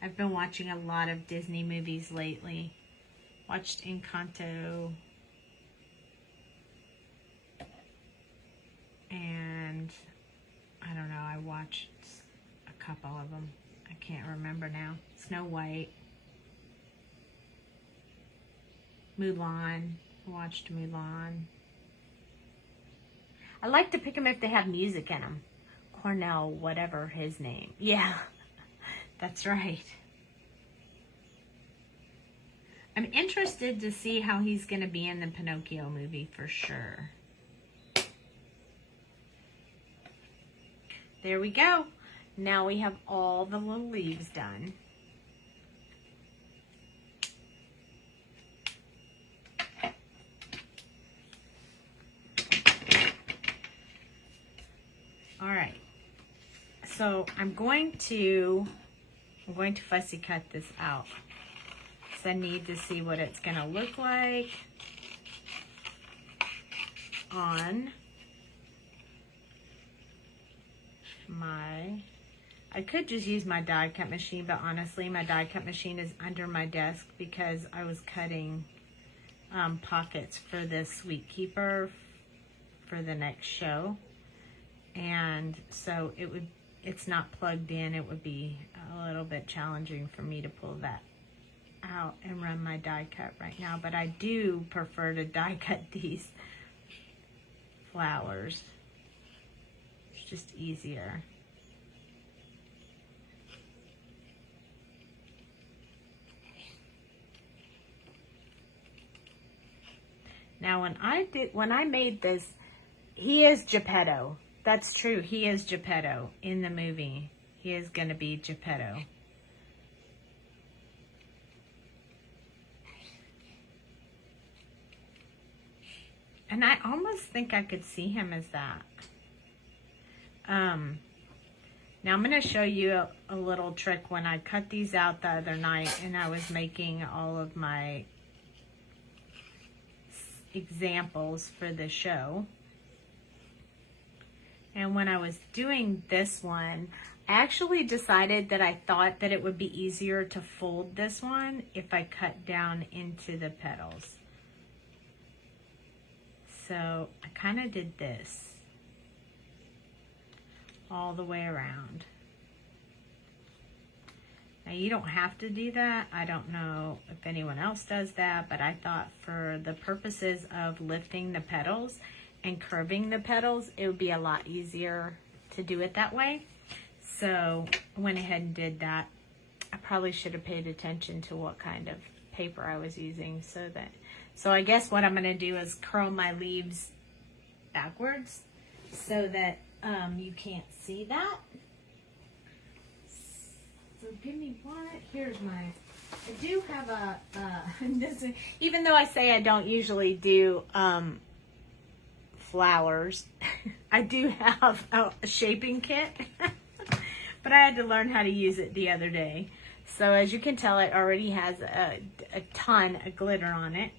I've been watching a lot of Disney movies lately. Watched Encanto. And I don't know, I watched a couple of them. I can't remember now. Snow White. Mulan. I watched Mulan. I like to pick them if they have music in them. Cornell, whatever his name. Yeah, that's right. I'm interested to see how he's going to be in the Pinocchio movie for sure. There we go. Now we have all the little leaves done. All right. So I'm going to fussy cut this out. So I need to see what it's going to look like on my, I could just use my die cut machine, but honestly my die cut machine is under my desk because I was cutting pockets for this Sweet Keeper for the next show. And so it's not plugged in. It would be a little bit challenging for me to pull that out and run my die cut right now, but I do prefer to die cut these flowers. It's just easier. Now when I made this, he is Geppetto. That's true. He is Geppetto in the movie. He is going to be Geppetto. And I almost think I could see him as that. Now I'm going to show you a little trick. When I cut these out the other night and I was making all of my examples for the show. And when I was doing this one, I actually decided that I thought that it would be easier to fold this one if I cut down into the petals. So I kind of did this all the way around. Now you don't have to do that. I don't know if anyone else does that, but I thought for the purposes of lifting the petals and curving the petals, it would be a lot easier to do it that way. So I went ahead and did that. I probably should have paid attention to what kind of paper I was using so I guess what I'm going to do is curl my leaves backwards so that you can't see that. So give me one. Here's my, I do have a, even though I say I don't usually do flowers. I do have a shaping kit, but I had to learn how to use it the other day. So as you can tell, it already has a ton of glitter on it.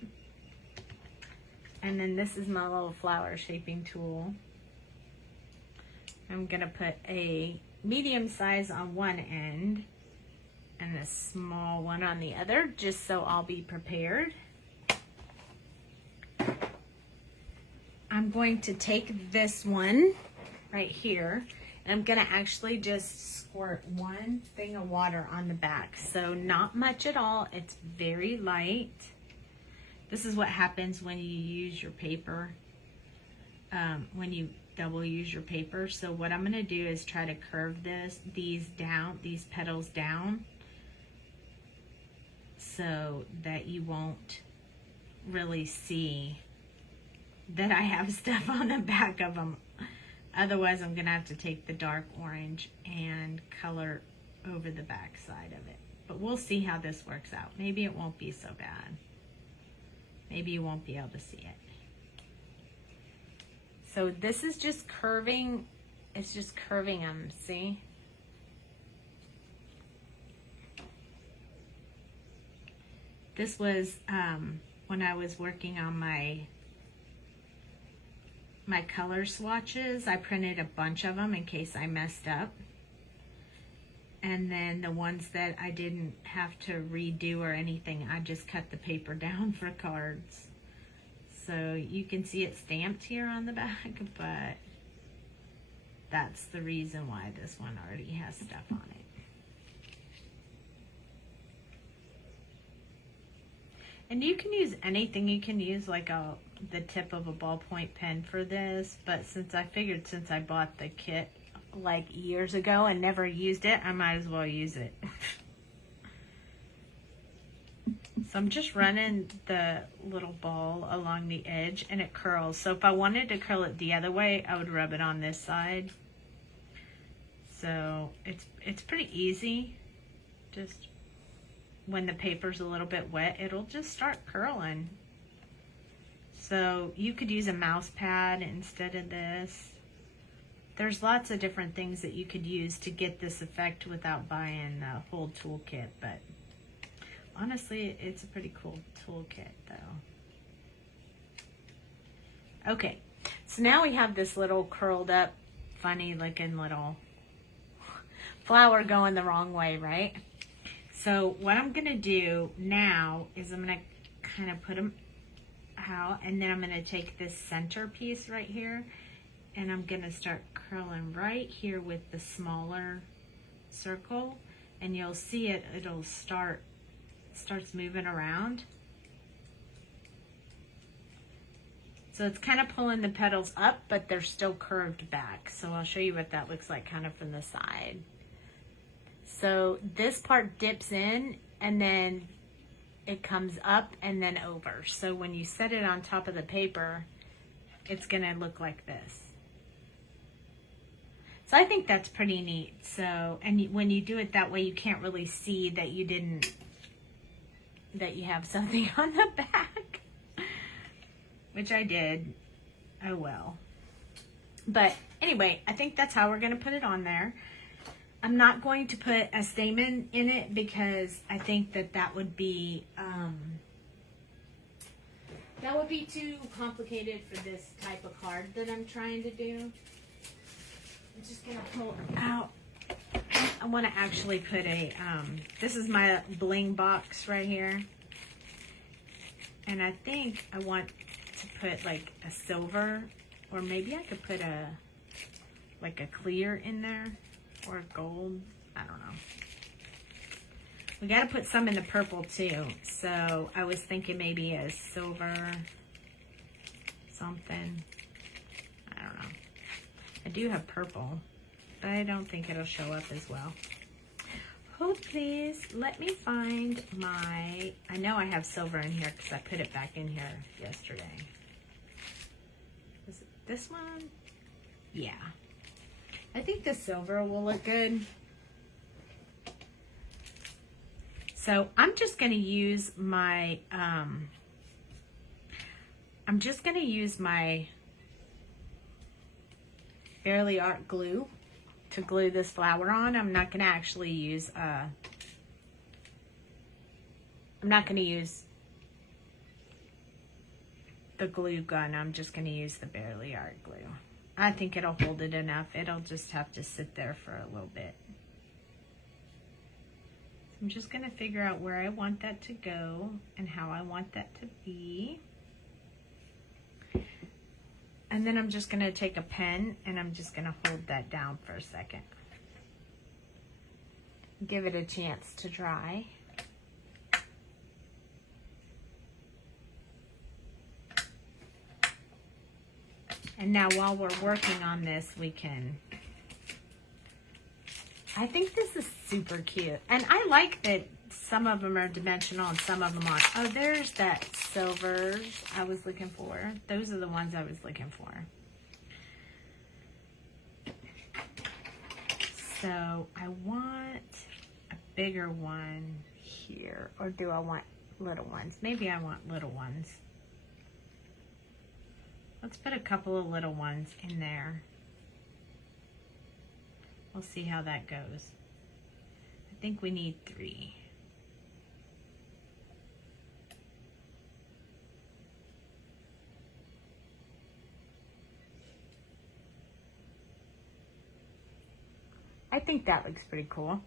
And then this is my little flower shaping tool. I'm gonna put a medium size on one end and a small one on the other, just so I'll be prepared. I'm going to take this one right here, and I'm gonna actually just squirt one thing of water on the back. So not much at all, it's very light. This is what happens when you use your paper, when you double use your paper. So what I'm gonna do is try to curve these petals down, so that you won't really see that I have stuff on the back of them. Otherwise, I'm gonna have to take the dark orange and color over the back side of it. But we'll see how this works out. Maybe it won't be so bad. Maybe you won't be able to see it. So this is just curving, it's just curving them, see? This was when I was working on my color swatches. I printed a bunch of them in case I messed up. And then the ones that I didn't have to redo or anything, I just cut the paper down for cards. So you can see it stamped here on the back, but that's the reason why this one already has stuff on it. And you can use anything. You can use like the tip of a ballpoint pen for this, but since I bought the kit like years ago and never used it, I might as well use it. So I'm just running the little ball along the edge and it curls. So if I wanted to curl it the other way, I would rub it on this side. So it's pretty easy. Just when the paper's a little bit wet, it'll just start curling. So you could use a mouse pad instead of this. There's lots of different things that you could use to get this effect without buying the whole toolkit, but honestly, it's a pretty cool toolkit though. Okay, so now we have this little curled up, funny looking little flower going the wrong way, right? So what I'm gonna do now is I'm gonna kind of put them out, and then I'm gonna take this center piece right here, and I'm gonna start curling right here with the smaller circle, and you'll see it'll starts moving around. So it's kind of pulling the petals up, but they're still curved back. So I'll show you what that looks like kind of from the side. So this part dips in and then it comes up and then over. So when you set it on top of the paper, it's gonna look like this. So I think that's pretty neat. So, and when you do it that way, you can't really see that you have something on the back, which I did. Oh well. But anyway, I think that's how we're gonna put it on there. I'm not going to put a stamen in it because I think that would be too complicated for this type of card that I'm trying to do. I'm just gonna pull out. I want to actually put a this is my bling box right here, and I think I want to put like a silver, or maybe I could put a clear in there. Or gold, I don't know. We got to put some in the purple too. So I was thinking maybe a silver something. I don't know. I do have purple, but I don't think it'll show up as well. Hold please, let me find my, I know I have silver in here because I put it back in here yesterday. Is it this one? Yeah. I think the silver will look good. So I'm just going to use my, Fairly Art glue to glue this flower on. I'm not going to actually use the glue gun. I'm just going to use the Fairly Art glue. I think it'll hold it enough. It'll just have to sit there for a little bit. So I'm just going to figure out where I want that to go and how I want that to be. And then I'm just going to take a pen and I'm just going to hold that down for a second. Give it a chance to dry. And now while we're working on this, we can, I think this is super cute. And I like that some of them are dimensional and some of them aren't. Oh, there's that silvers I was looking for. Those are the ones I was looking for. So I want a bigger one here. Or do I want little ones? Maybe I want little ones. Let's put a couple of little ones in there. We'll see how that goes. I think we need 3. I think that looks pretty cool.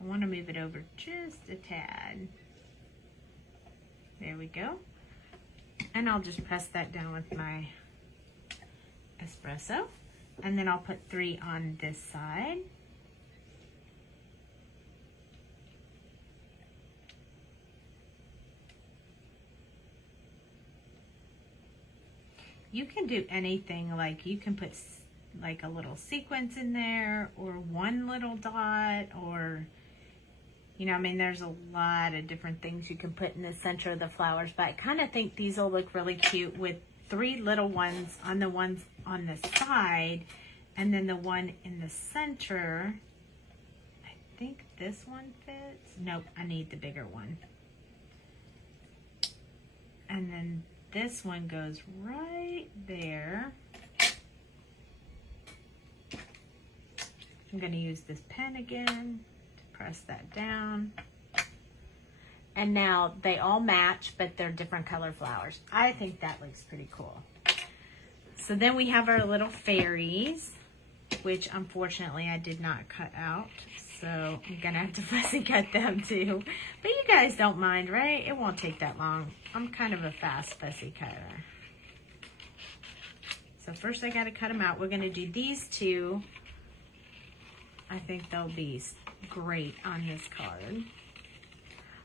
I want to move it over just a tad. There we go. And I'll just press that down with my espresso. And then I'll put 3 on this side. You can do anything, like you can put like a little sequence in there or one little dot, or you know, I mean, there's a lot of different things you can put in the center of the flowers, but I kind of think these will look really cute with 3 little ones on the ones on the side, and then the one in the center. I think this one fits. Nope, I need the bigger one. And then this one goes right there. I'm going to use this pen again. Press that down. And now they all match, but they're different color flowers. I think that looks pretty cool. So then we have our little fairies, which unfortunately I did not cut out. So I'm gonna have to fussy cut them too. But you guys don't mind, right? It won't take that long. I'm kind of a fast fussy cutter. So first I gotta cut them out. We're gonna do these 2. I think they'll be great on this card.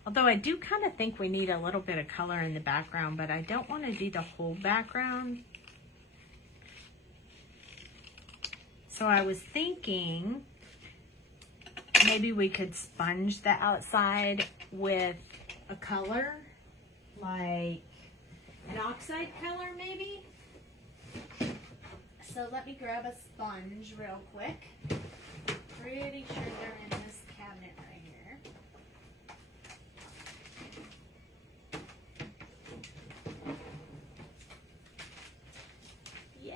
Although I do kind of think we need a little bit of color in the background, but I don't want to do the whole background. So I was thinking maybe we could sponge the outside with a color, like an oxide color maybe. So let me grab a sponge real quick. Pretty sure they're in this cabinet right here. Yay!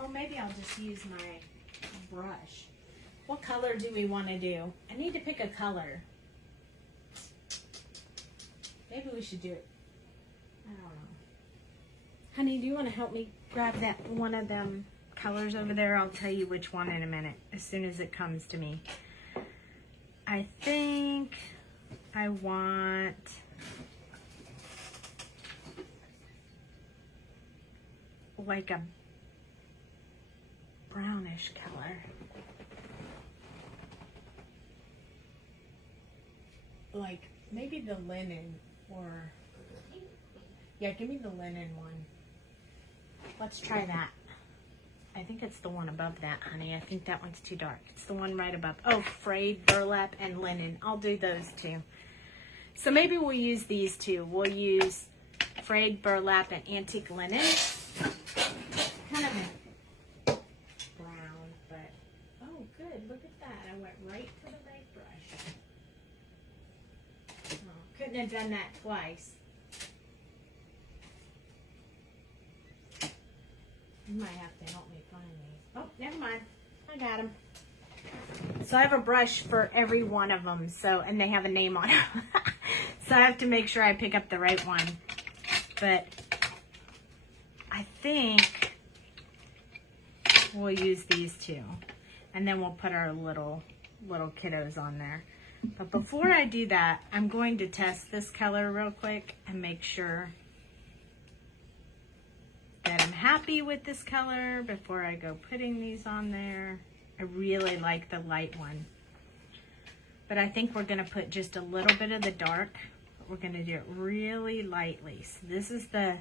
Or maybe I'll just use my brush. What color do we want to do? I need to pick a color. Maybe we should do it. I don't know. Honey, do you want to help me grab that one of them colors over there? I'll tell you which one in a minute, as soon as it comes to me. I think I want like a brownish color. Like maybe the linen, or yeah, give me the linen one. Let's try that. I think it's the one above that, honey. I think that one's too dark. It's the one right above. Oh, frayed, burlap, and linen. I'll do those 2. So maybe we'll use these 2. We'll use frayed, burlap, and antique linen. Kind of brown, but oh, good. Look at that. I went right to the right brush. Oh, couldn't have done that twice. You might have to help me find these. Oh, never mind. I got them. So I have a brush for every one of them, so, and they have a name on them. So I have to make sure I pick up the right one. But I think we'll use these two. And then we'll put our little kiddos on there. But before I do that, I'm going to test this color real quick and make sure that I'm happy with this color before I go putting these on there. I really like the light one. But I think we're gonna put just a little bit of the dark. But we're gonna do it really lightly. So this is the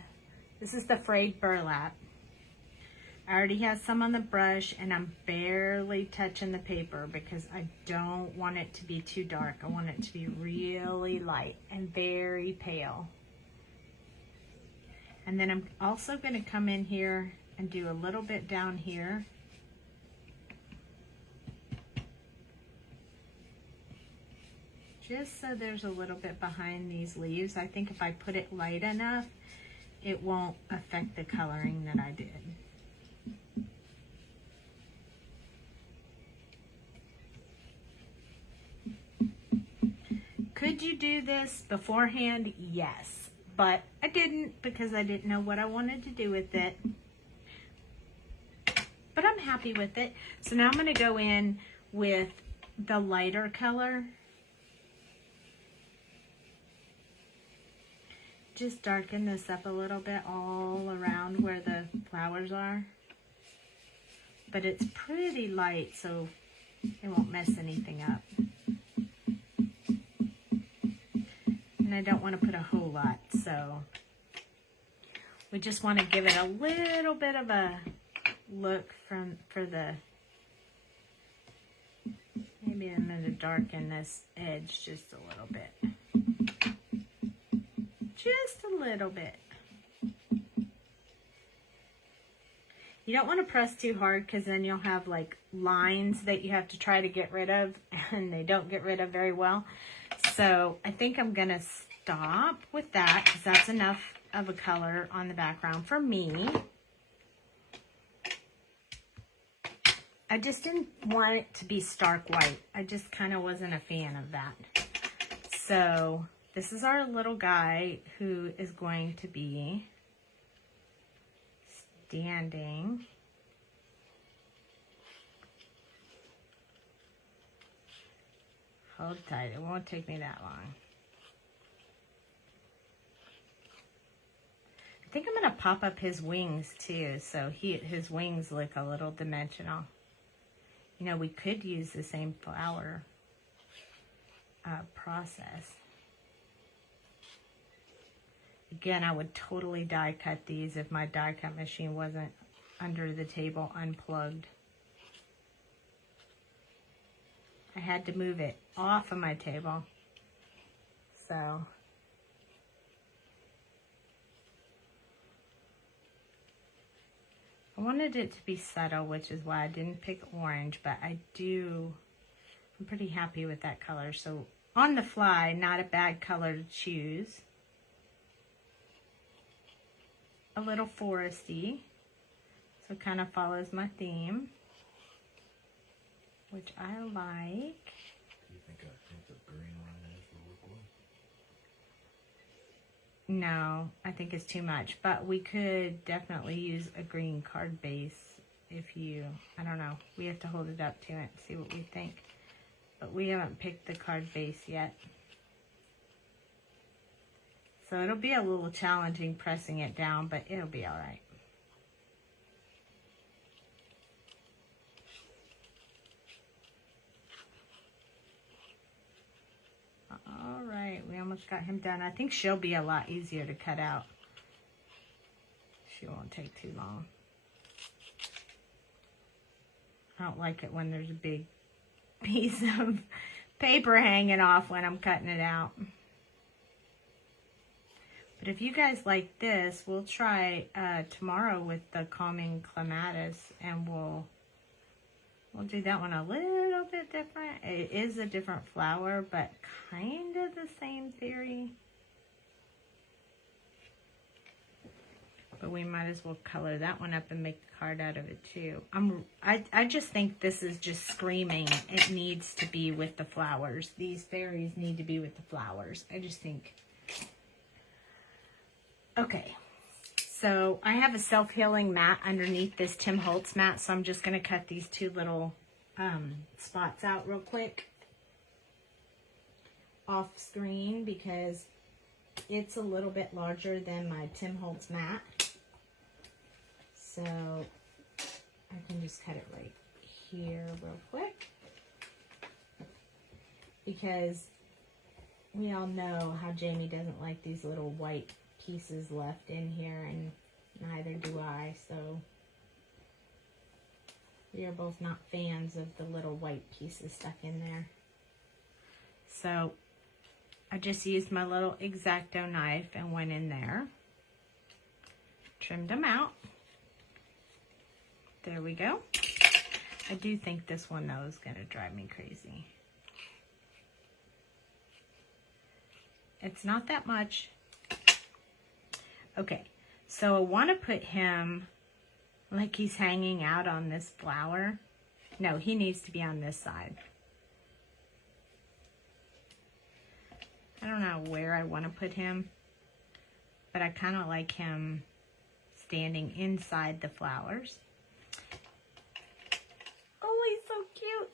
frayed burlap. I already have some on the brush and I'm barely touching the paper because I don't want it to be too dark. I want it to be really light and very pale. And then I'm also going to come in here and do a little bit down here. Just so there's a little bit behind these leaves. I think if I put it light enough, it won't affect the coloring that I did. Could you do this beforehand? Yes, but I didn't because I didn't know what I wanted to do with it. But I'm happy with it. So now I'm going to go in with the lighter color. Just darken this up a little bit all around where the flowers are. But it's pretty light, so it won't mess anything up. And I don't want to put a whole lot, so we just want to give it a little bit of a look for the, maybe I'm going to darken this edge just a little bit. Just a little bit. You don't want to press too hard because then you'll have like lines that you have to try to get rid of and they don't get rid of very well. So I think I'm going to stop with that because that's enough of a color on the background for me. I just didn't want it to be stark white. I just kind of wasn't a fan of that. So this is our little guy who is going to be standing. Hold tight, it won't take me that long. I think I'm gonna pop up his wings too, so his wings look a little dimensional. You know, we could use the same flower process. Again, I would totally die cut these if my die cut machine wasn't under the table unplugged. I had to move it off of my table. So I wanted it to be subtle, which is why I didn't pick orange, but I'm pretty happy with that color. So on the fly, not a bad color to choose. A little foresty, so it kind of follows my theme, which I like. Do you think the green one is the look one? No, I think it's too much, but we could definitely use a green card base if you, I don't know, we have to hold it up to it and see what we think. But we haven't picked the card base yet. So it'll be a little challenging pressing it down, but it'll be all right. All right, we almost got him done. I think she'll be a lot easier to cut out. She won't take too long. I don't like it when there's a big piece of paper hanging off when I'm cutting it out. But if you guys like this, we'll try tomorrow with the Calming Clematis, and we'll do that one a little bit different. It is a different flower, but kind of the same theory. But we might as well color that one up and make a card out of it too. I just think this is just screaming. It needs to be with the flowers. These fairies need to be with the flowers. I just think. Okay. So I have a self-healing mat underneath this Tim Holtz mat. So I'm just going to cut these two little spots out real quick off screen because it's a little bit larger than my Tim Holtz mat. So I can just cut it right here real quick because we all know how Jamie doesn't like these little white pieces left in here, and neither do I. So we are both not fans of the little white pieces stuck in there. So I just used my little X-Acto knife and went in there, trimmed them out. There we go. I do think this one, though, is going to drive me crazy. It's not that much. Okay, so I want to put him like he's hanging out on this flower. No, he needs to be on this side. I don't know where I want to put him, but I kind of like him standing inside the flowers. Oh, he's so cute.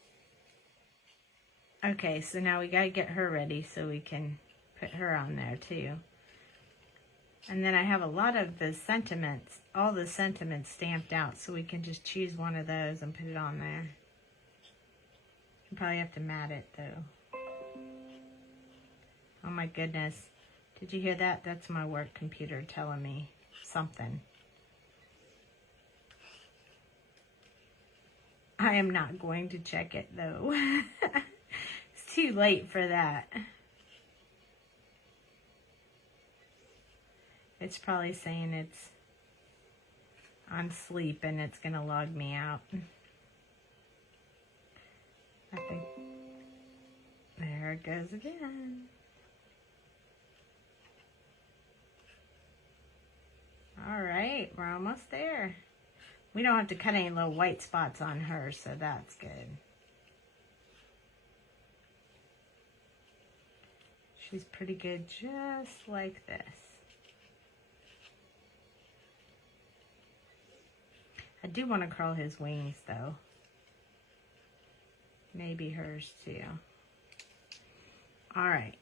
Okay, so now we got to get her ready so we can put her on there too. And then I have a lot of the sentiments, all the sentiments stamped out, so we can just choose one of those and put it on there. You probably have to mat it though. Oh my goodness. Did you hear that? That's my work computer telling me something. I am not going to check it though. It's too late for that. It's probably saying it's on sleep and it's going to log me out. I think there it goes again. All right, we're almost there. We don't have to cut any little white spots on her, so that's good. She's pretty good just like this. I do want to curl his wings though. Maybe hers too. All right.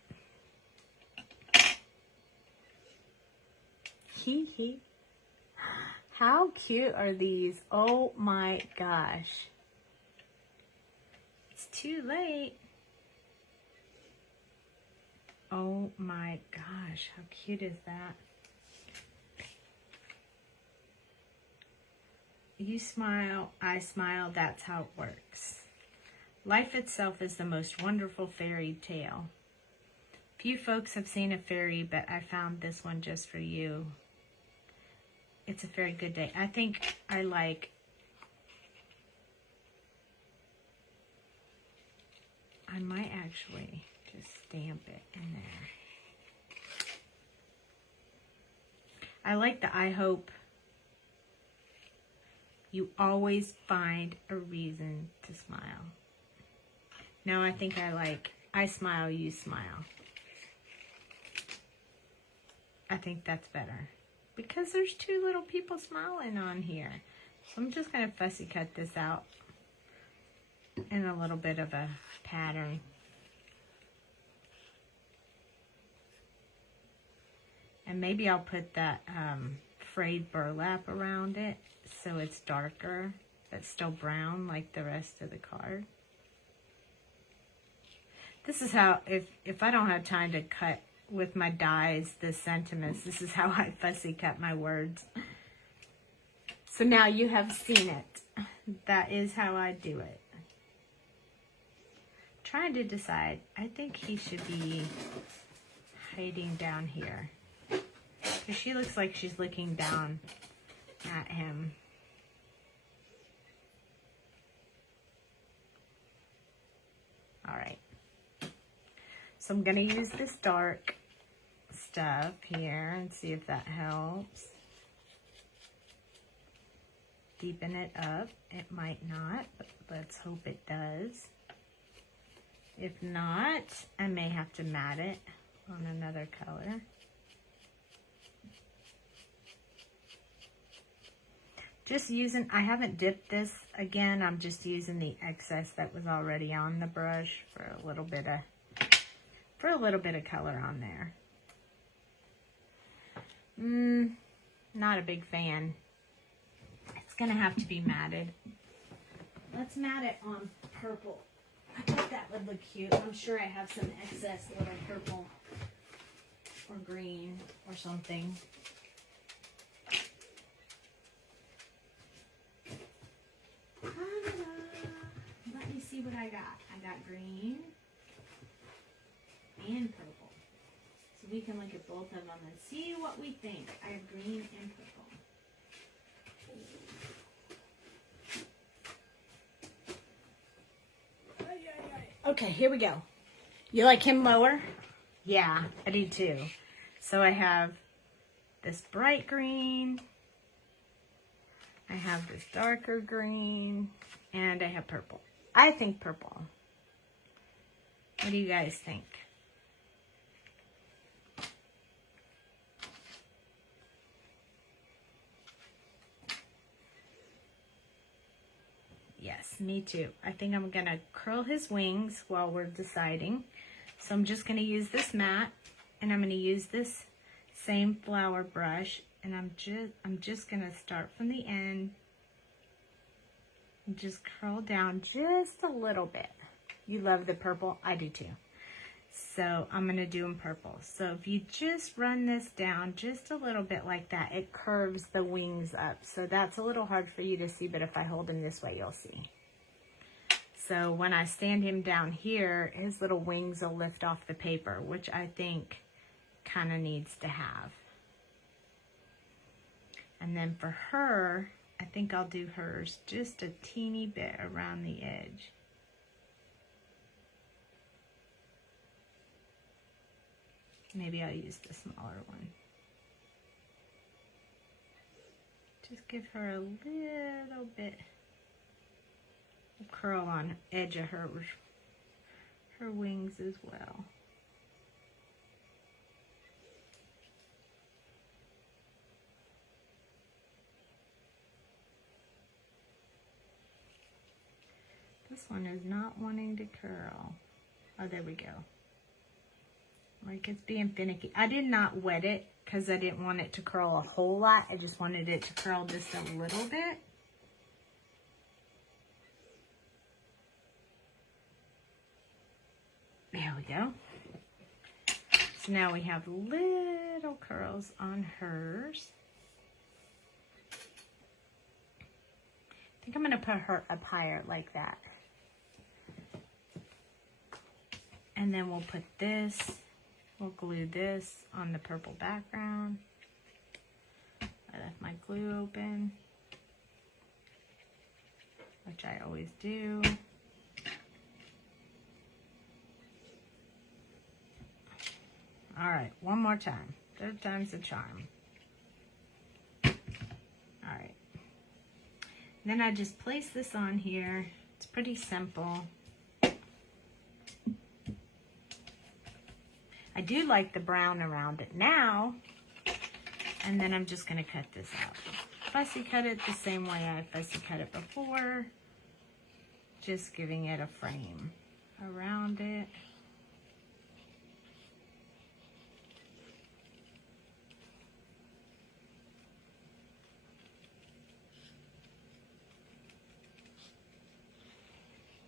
Hee hee. How cute are these? Oh my gosh. It's too late. Oh my gosh, how cute is that? You smile, I smile, that's how it works. Life itself is the most wonderful fairy tale. Few folks have seen a fairy, but I found this one just for you. It's a very good day. I think I might actually just stamp it in there. I like the I hope you always find a reason to smile. No, I think I like I smile, you smile. I think that's better. Because there's two little people smiling on here. So I'm just going to fussy cut this out in a little bit of a pattern. And maybe I'll put that frayed burlap around it so it's darker, but still brown like the rest of the card. This is how, if I don't have time to cut with my dies the sentiments, this is how I fussy cut my words. So now you have seen it. That is how I do it. Trying to decide. I think he should be hiding down here. Because she looks like she's looking down at him. Alright. So I'm going to use this dark stuff here and see if that helps. deepen it up. It might not, but let's hope it does. If not, I may have to mat it on another color. Just using, I haven't dipped this again. I'm just using the excess that was already on the brush for a little bit of color on there. Not a big fan. It's gonna have to be matted. Let's mat it on purple. I think that would look cute. I'm sure I have some excess little purple or green or something. Let me see what I got. I got green and purple. So we can look at both of them and see what we think. I have green and purple. Okay, here we go. You like him lower? Yeah, I do too. So I have this bright green, I have this darker green, and I have purple. I think purple. What do you guys think? Yes, me too. I think I'm gonna curl his wings while we're deciding. So I'm just gonna use this mat, and I'm gonna use this same flower brush, and I'm just gonna start from the end and just curl down just a little bit. You love the purple? I do too. So I'm gonna do them purple. So if you just run this down just a little bit like that, it curves the wings up. So that's a little hard for you to see, but if I hold him this way, you'll see. So when I stand him down here, his little wings will lift off the paper, which I think kind of needs to have. And then for her, I think I'll do hers just a teeny bit around the edge. Maybe I'll use the smaller one. Just give her a little bit of curl on the edge of her wings as well. This one is not wanting to curl. Oh, there we go. Like it's being finicky. I did not wet it because I didn't want it to curl a whole lot. I just wanted it to curl just a little bit. There we go. So now we have little curls on hers. I think I'm going to put her up higher like that. And then we'll put this, we'll glue this on the purple background. I left my glue open, which I always do. All right, one more time. Third time's the charm. All right. Then I just place this on here. It's pretty simple. I do like the brown around it now. And then I'm just going to cut this out. Fussy cut it the same way I fussy cut it before. Just giving it a frame around it.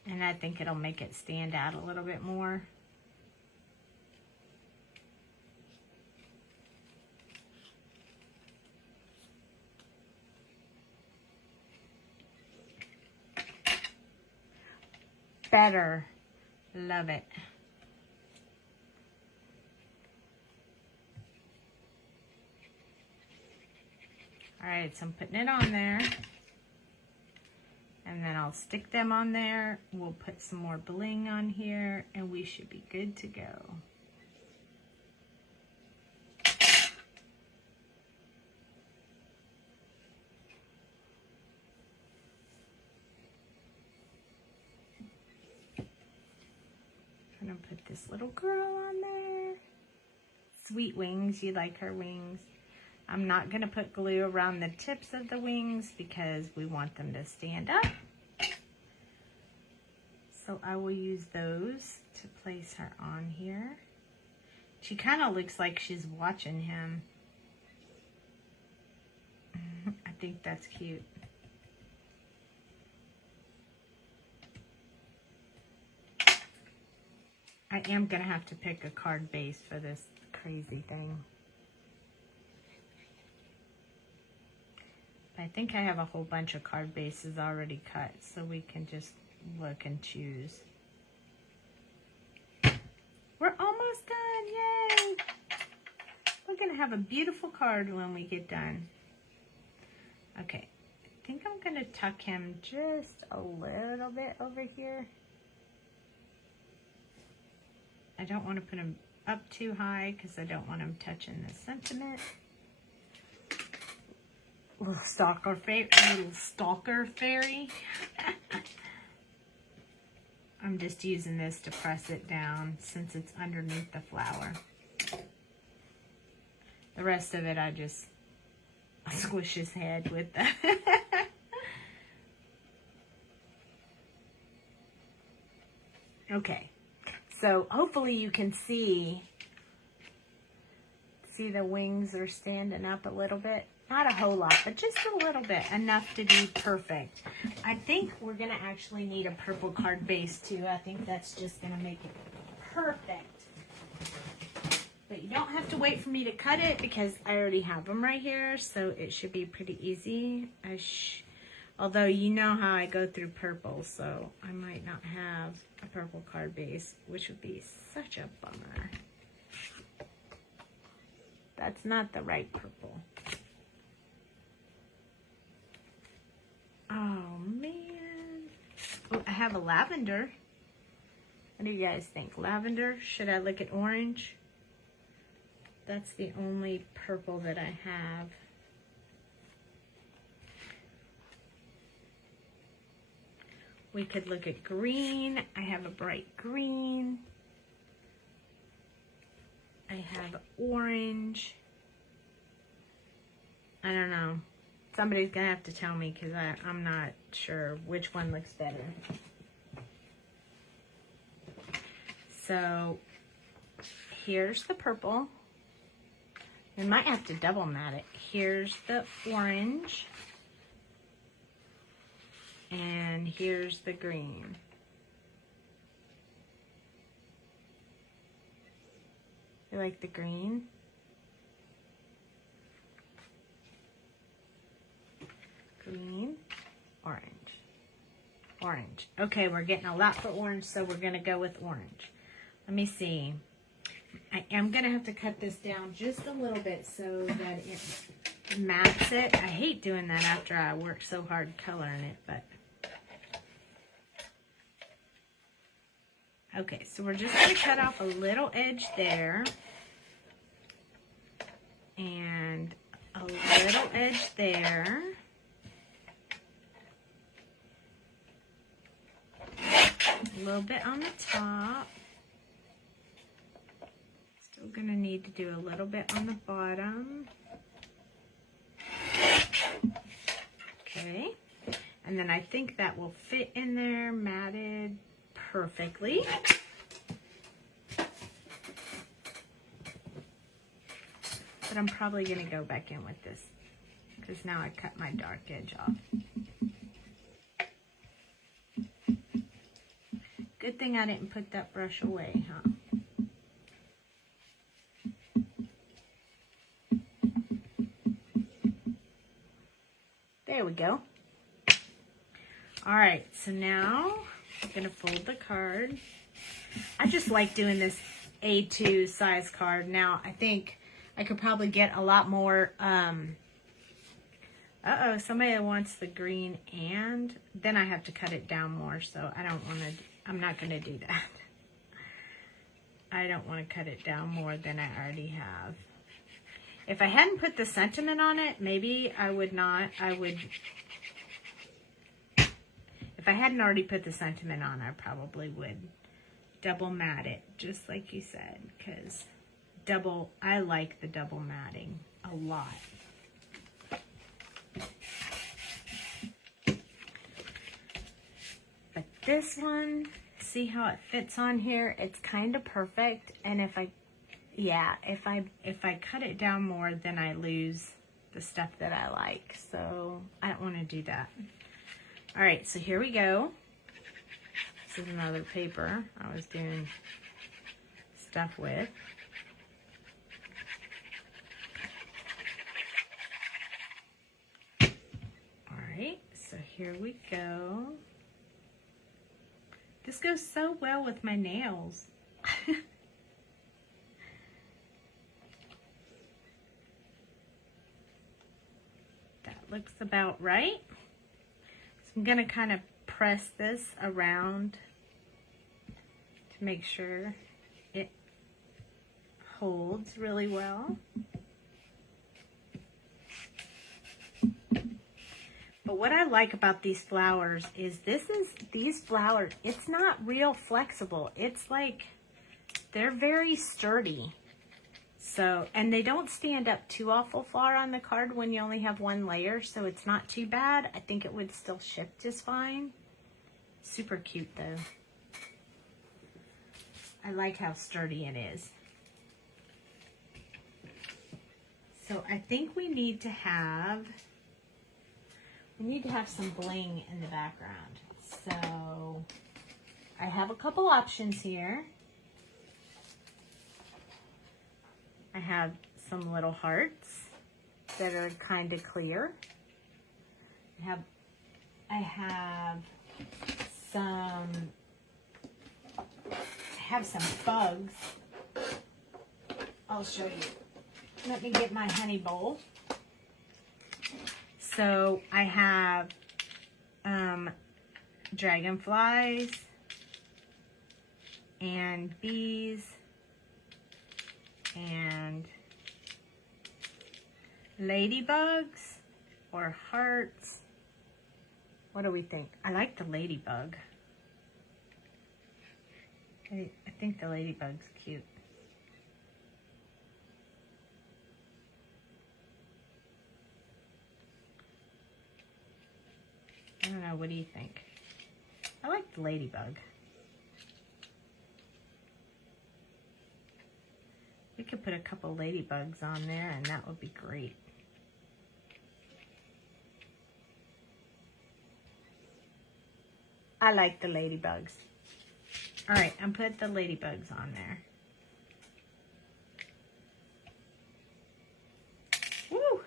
And I think it'll make it stand out a little bit more. Better. Love it. All right, so I'm putting it on there. And then I'll stick them on there. We'll put some more bling on here and we should be good to go. gonna put this little girl on there. Sweet wings, you like her wings. I'm not gonna put glue around the tips of the wings because we want them to stand up. So I will use those to place her on here. She kind of looks like she's watching him. I think that's cute. I am gonna have to pick a card base for this crazy thing. I think I have a whole bunch of card bases already cut, so we can just look and choose. We're almost done, yay! We're gonna have a beautiful card when we get done. Okay, I think I'm gonna tuck him just a little bit over here. I don't want to put him up too high because I don't want him touching the sentiment. Little stalker fairy. I'm just using this to press it down since it's underneath the flower. The rest of it I just squish his head with the Okay, so hopefully you can see the wings are standing up a little bit. Not a whole lot, but just a little bit, enough to be perfect. I think we're gonna actually need a purple card base too. I think that's just gonna make it perfect. But you don't have to wait for me to cut it because I already have them right here, so it should be pretty easy. Although you know how I go through purple, so I might not have a purple card base, which would be such a bummer. That's not the right purple. Oh, man. Oh, I have a lavender. What do you guys think? Lavender? Should I look at orange? That's the only purple that I have. We could look at green. I have a bright green. I have orange. I don't know. Somebody's gonna have to tell me because I'm not sure which one looks better. So here's the purple. We might have to double mat it. Here's the orange. And here's the green. You like the green? Green, orange, orange. Okay, we're getting a lot for orange, so we're gonna go with orange. Let me see. I am gonna have to cut this down just a little bit so that it mats it. I hate doing that after I work so hard coloring it, but. Okay, so we're just gonna cut off a little edge there. And a little edge there. A little bit on the top. Still gonna need to do a little bit on the bottom. Okay. And then I think that will fit in there, matted perfectly. But I'm probably gonna go back in with this because now I cut my dark edge off. Good thing I didn't put that brush away, huh? There we go. All right, so now I'm gonna fold the card. I just like doing this A2 size card. Now, I think I could probably get a lot more, uh-oh, somebody wants the green and then I have to cut it down more, so I'm not gonna do that. I don't wanna cut it down more than I already have. If I hadn't put the sentiment on it, maybe I would not. If I hadn't already put the sentiment on, I probably would double mat it, just like you said, because I like the double matting a lot. But this one, see how it fits on here? It's kind of perfect. And if I cut it down more, then I lose the stuff that I like. So I don't want to do that. All right, so here we go. This is another paper I was doing stuff with. All right, so here we go. This goes so well with my nails. That looks about right. So I'm gonna kind of press this around to make sure it holds really well. But what I like about these flowers is these flowers, it's not real flexible. It's like, they're very sturdy. So, and they don't stand up too awful far on the card when you only have one layer, so it's not too bad. I think it would still ship just fine. Super cute though. I like how sturdy it is. So I think we need to have some bling in the background. So I have a couple options here. I have some little hearts that are kind of clear. I have some bugs. I'll show you. Let me get my honey bowl. So I have dragonflies and bees and ladybugs or hearts. What do we think? I like the ladybug. I think the ladybug's cute. I don't know, what do you think? I like the ladybug. We could put a couple ladybugs on there and that would be great. I like the ladybugs. All right, I'm putting the ladybugs on there. Woo!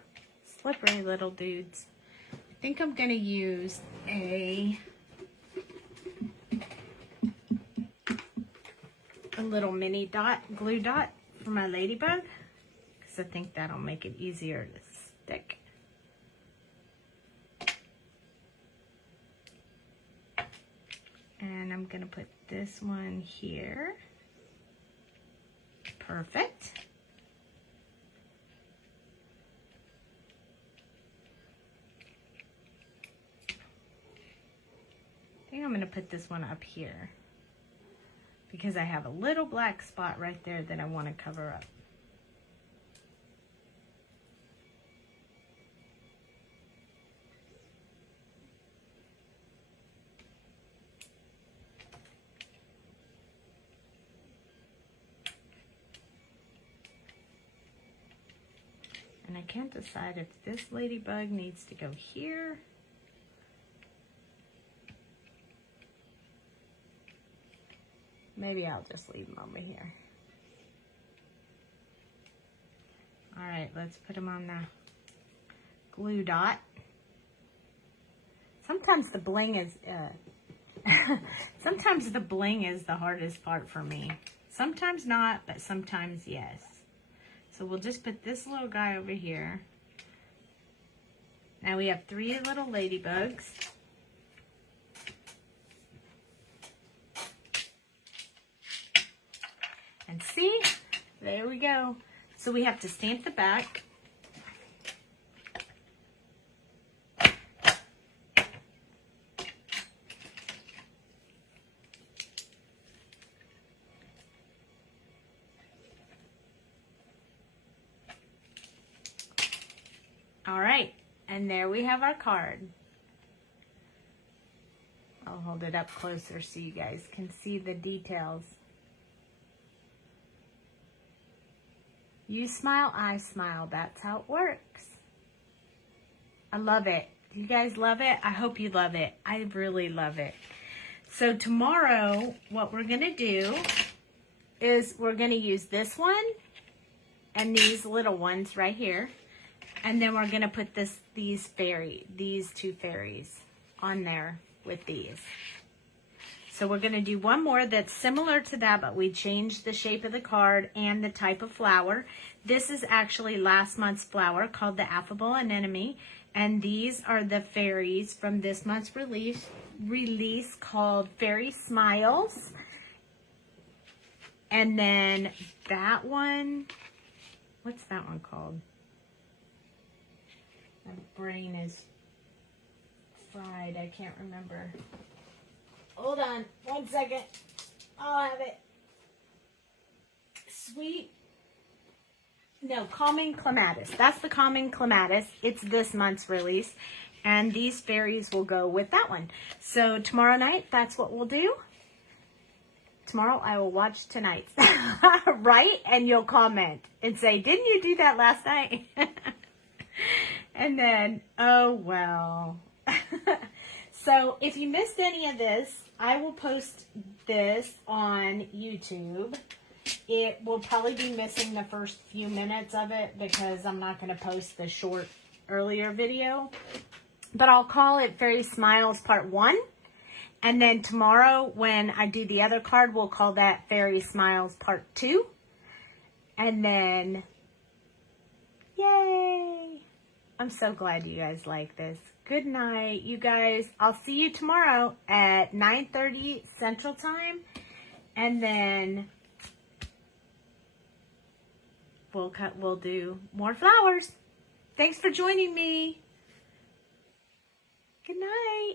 Slippery little dudes. I think I'm gonna use a little mini glue dot for my ladybug, because I think that'll make it easier to stick. And I'm gonna put this one here. Perfect. I think I'm gonna put this one up here because I have a little black spot right there that I want to cover up. And I can't decide if this ladybug needs to go here. Maybe I'll just leave them over here. All right, let's put them on the glue dot. Sometimes the bling is, sometimes the bling is the hardest part for me. Sometimes not, but sometimes yes. So we'll just put this little guy over here. Now we have 3 little ladybugs. And see, there we go. So we have to stamp the back. All right, and there we have our card. I'll hold it up closer so you guys can see the details. You smile, I smile. That's how it works. I love it. Do you guys love it? I hope you love it. I really love it. So tomorrow, what we're going to do is we're going to use this one and these little ones right here. And then we're going to put these two fairies on there with these. So we're going to do one more that's similar to that, but we changed the shape of the card and the type of flower. This is actually last month's flower called the Affable Anemone. And these are the fairies from this month's release called Fairy Smiles. And then that one, what's that one called? My brain is fried. I can't remember. Hold on 1 second. I'll have it. Calming Clematis. That's the Calming Clematis. It's this month's release. And these fairies will go with that one. So tomorrow night, that's what we'll do. Tomorrow I will watch tonight's. Right? And you'll comment and say, didn't you do that last night? And then, oh well. So if you missed any of this, I will post this on YouTube. It will probably be missing the first few minutes of it because I'm not going to post the short earlier video. But I'll call it Fairy Smiles Part 1. And then tomorrow when I do the other card, we'll call that Fairy Smiles Part 2. And then, yay! I'm so glad you guys like this. Good night, you guys. I'll see you tomorrow at 9:30 Central Time. And then we'll do more flowers. Thanks for joining me. Good night.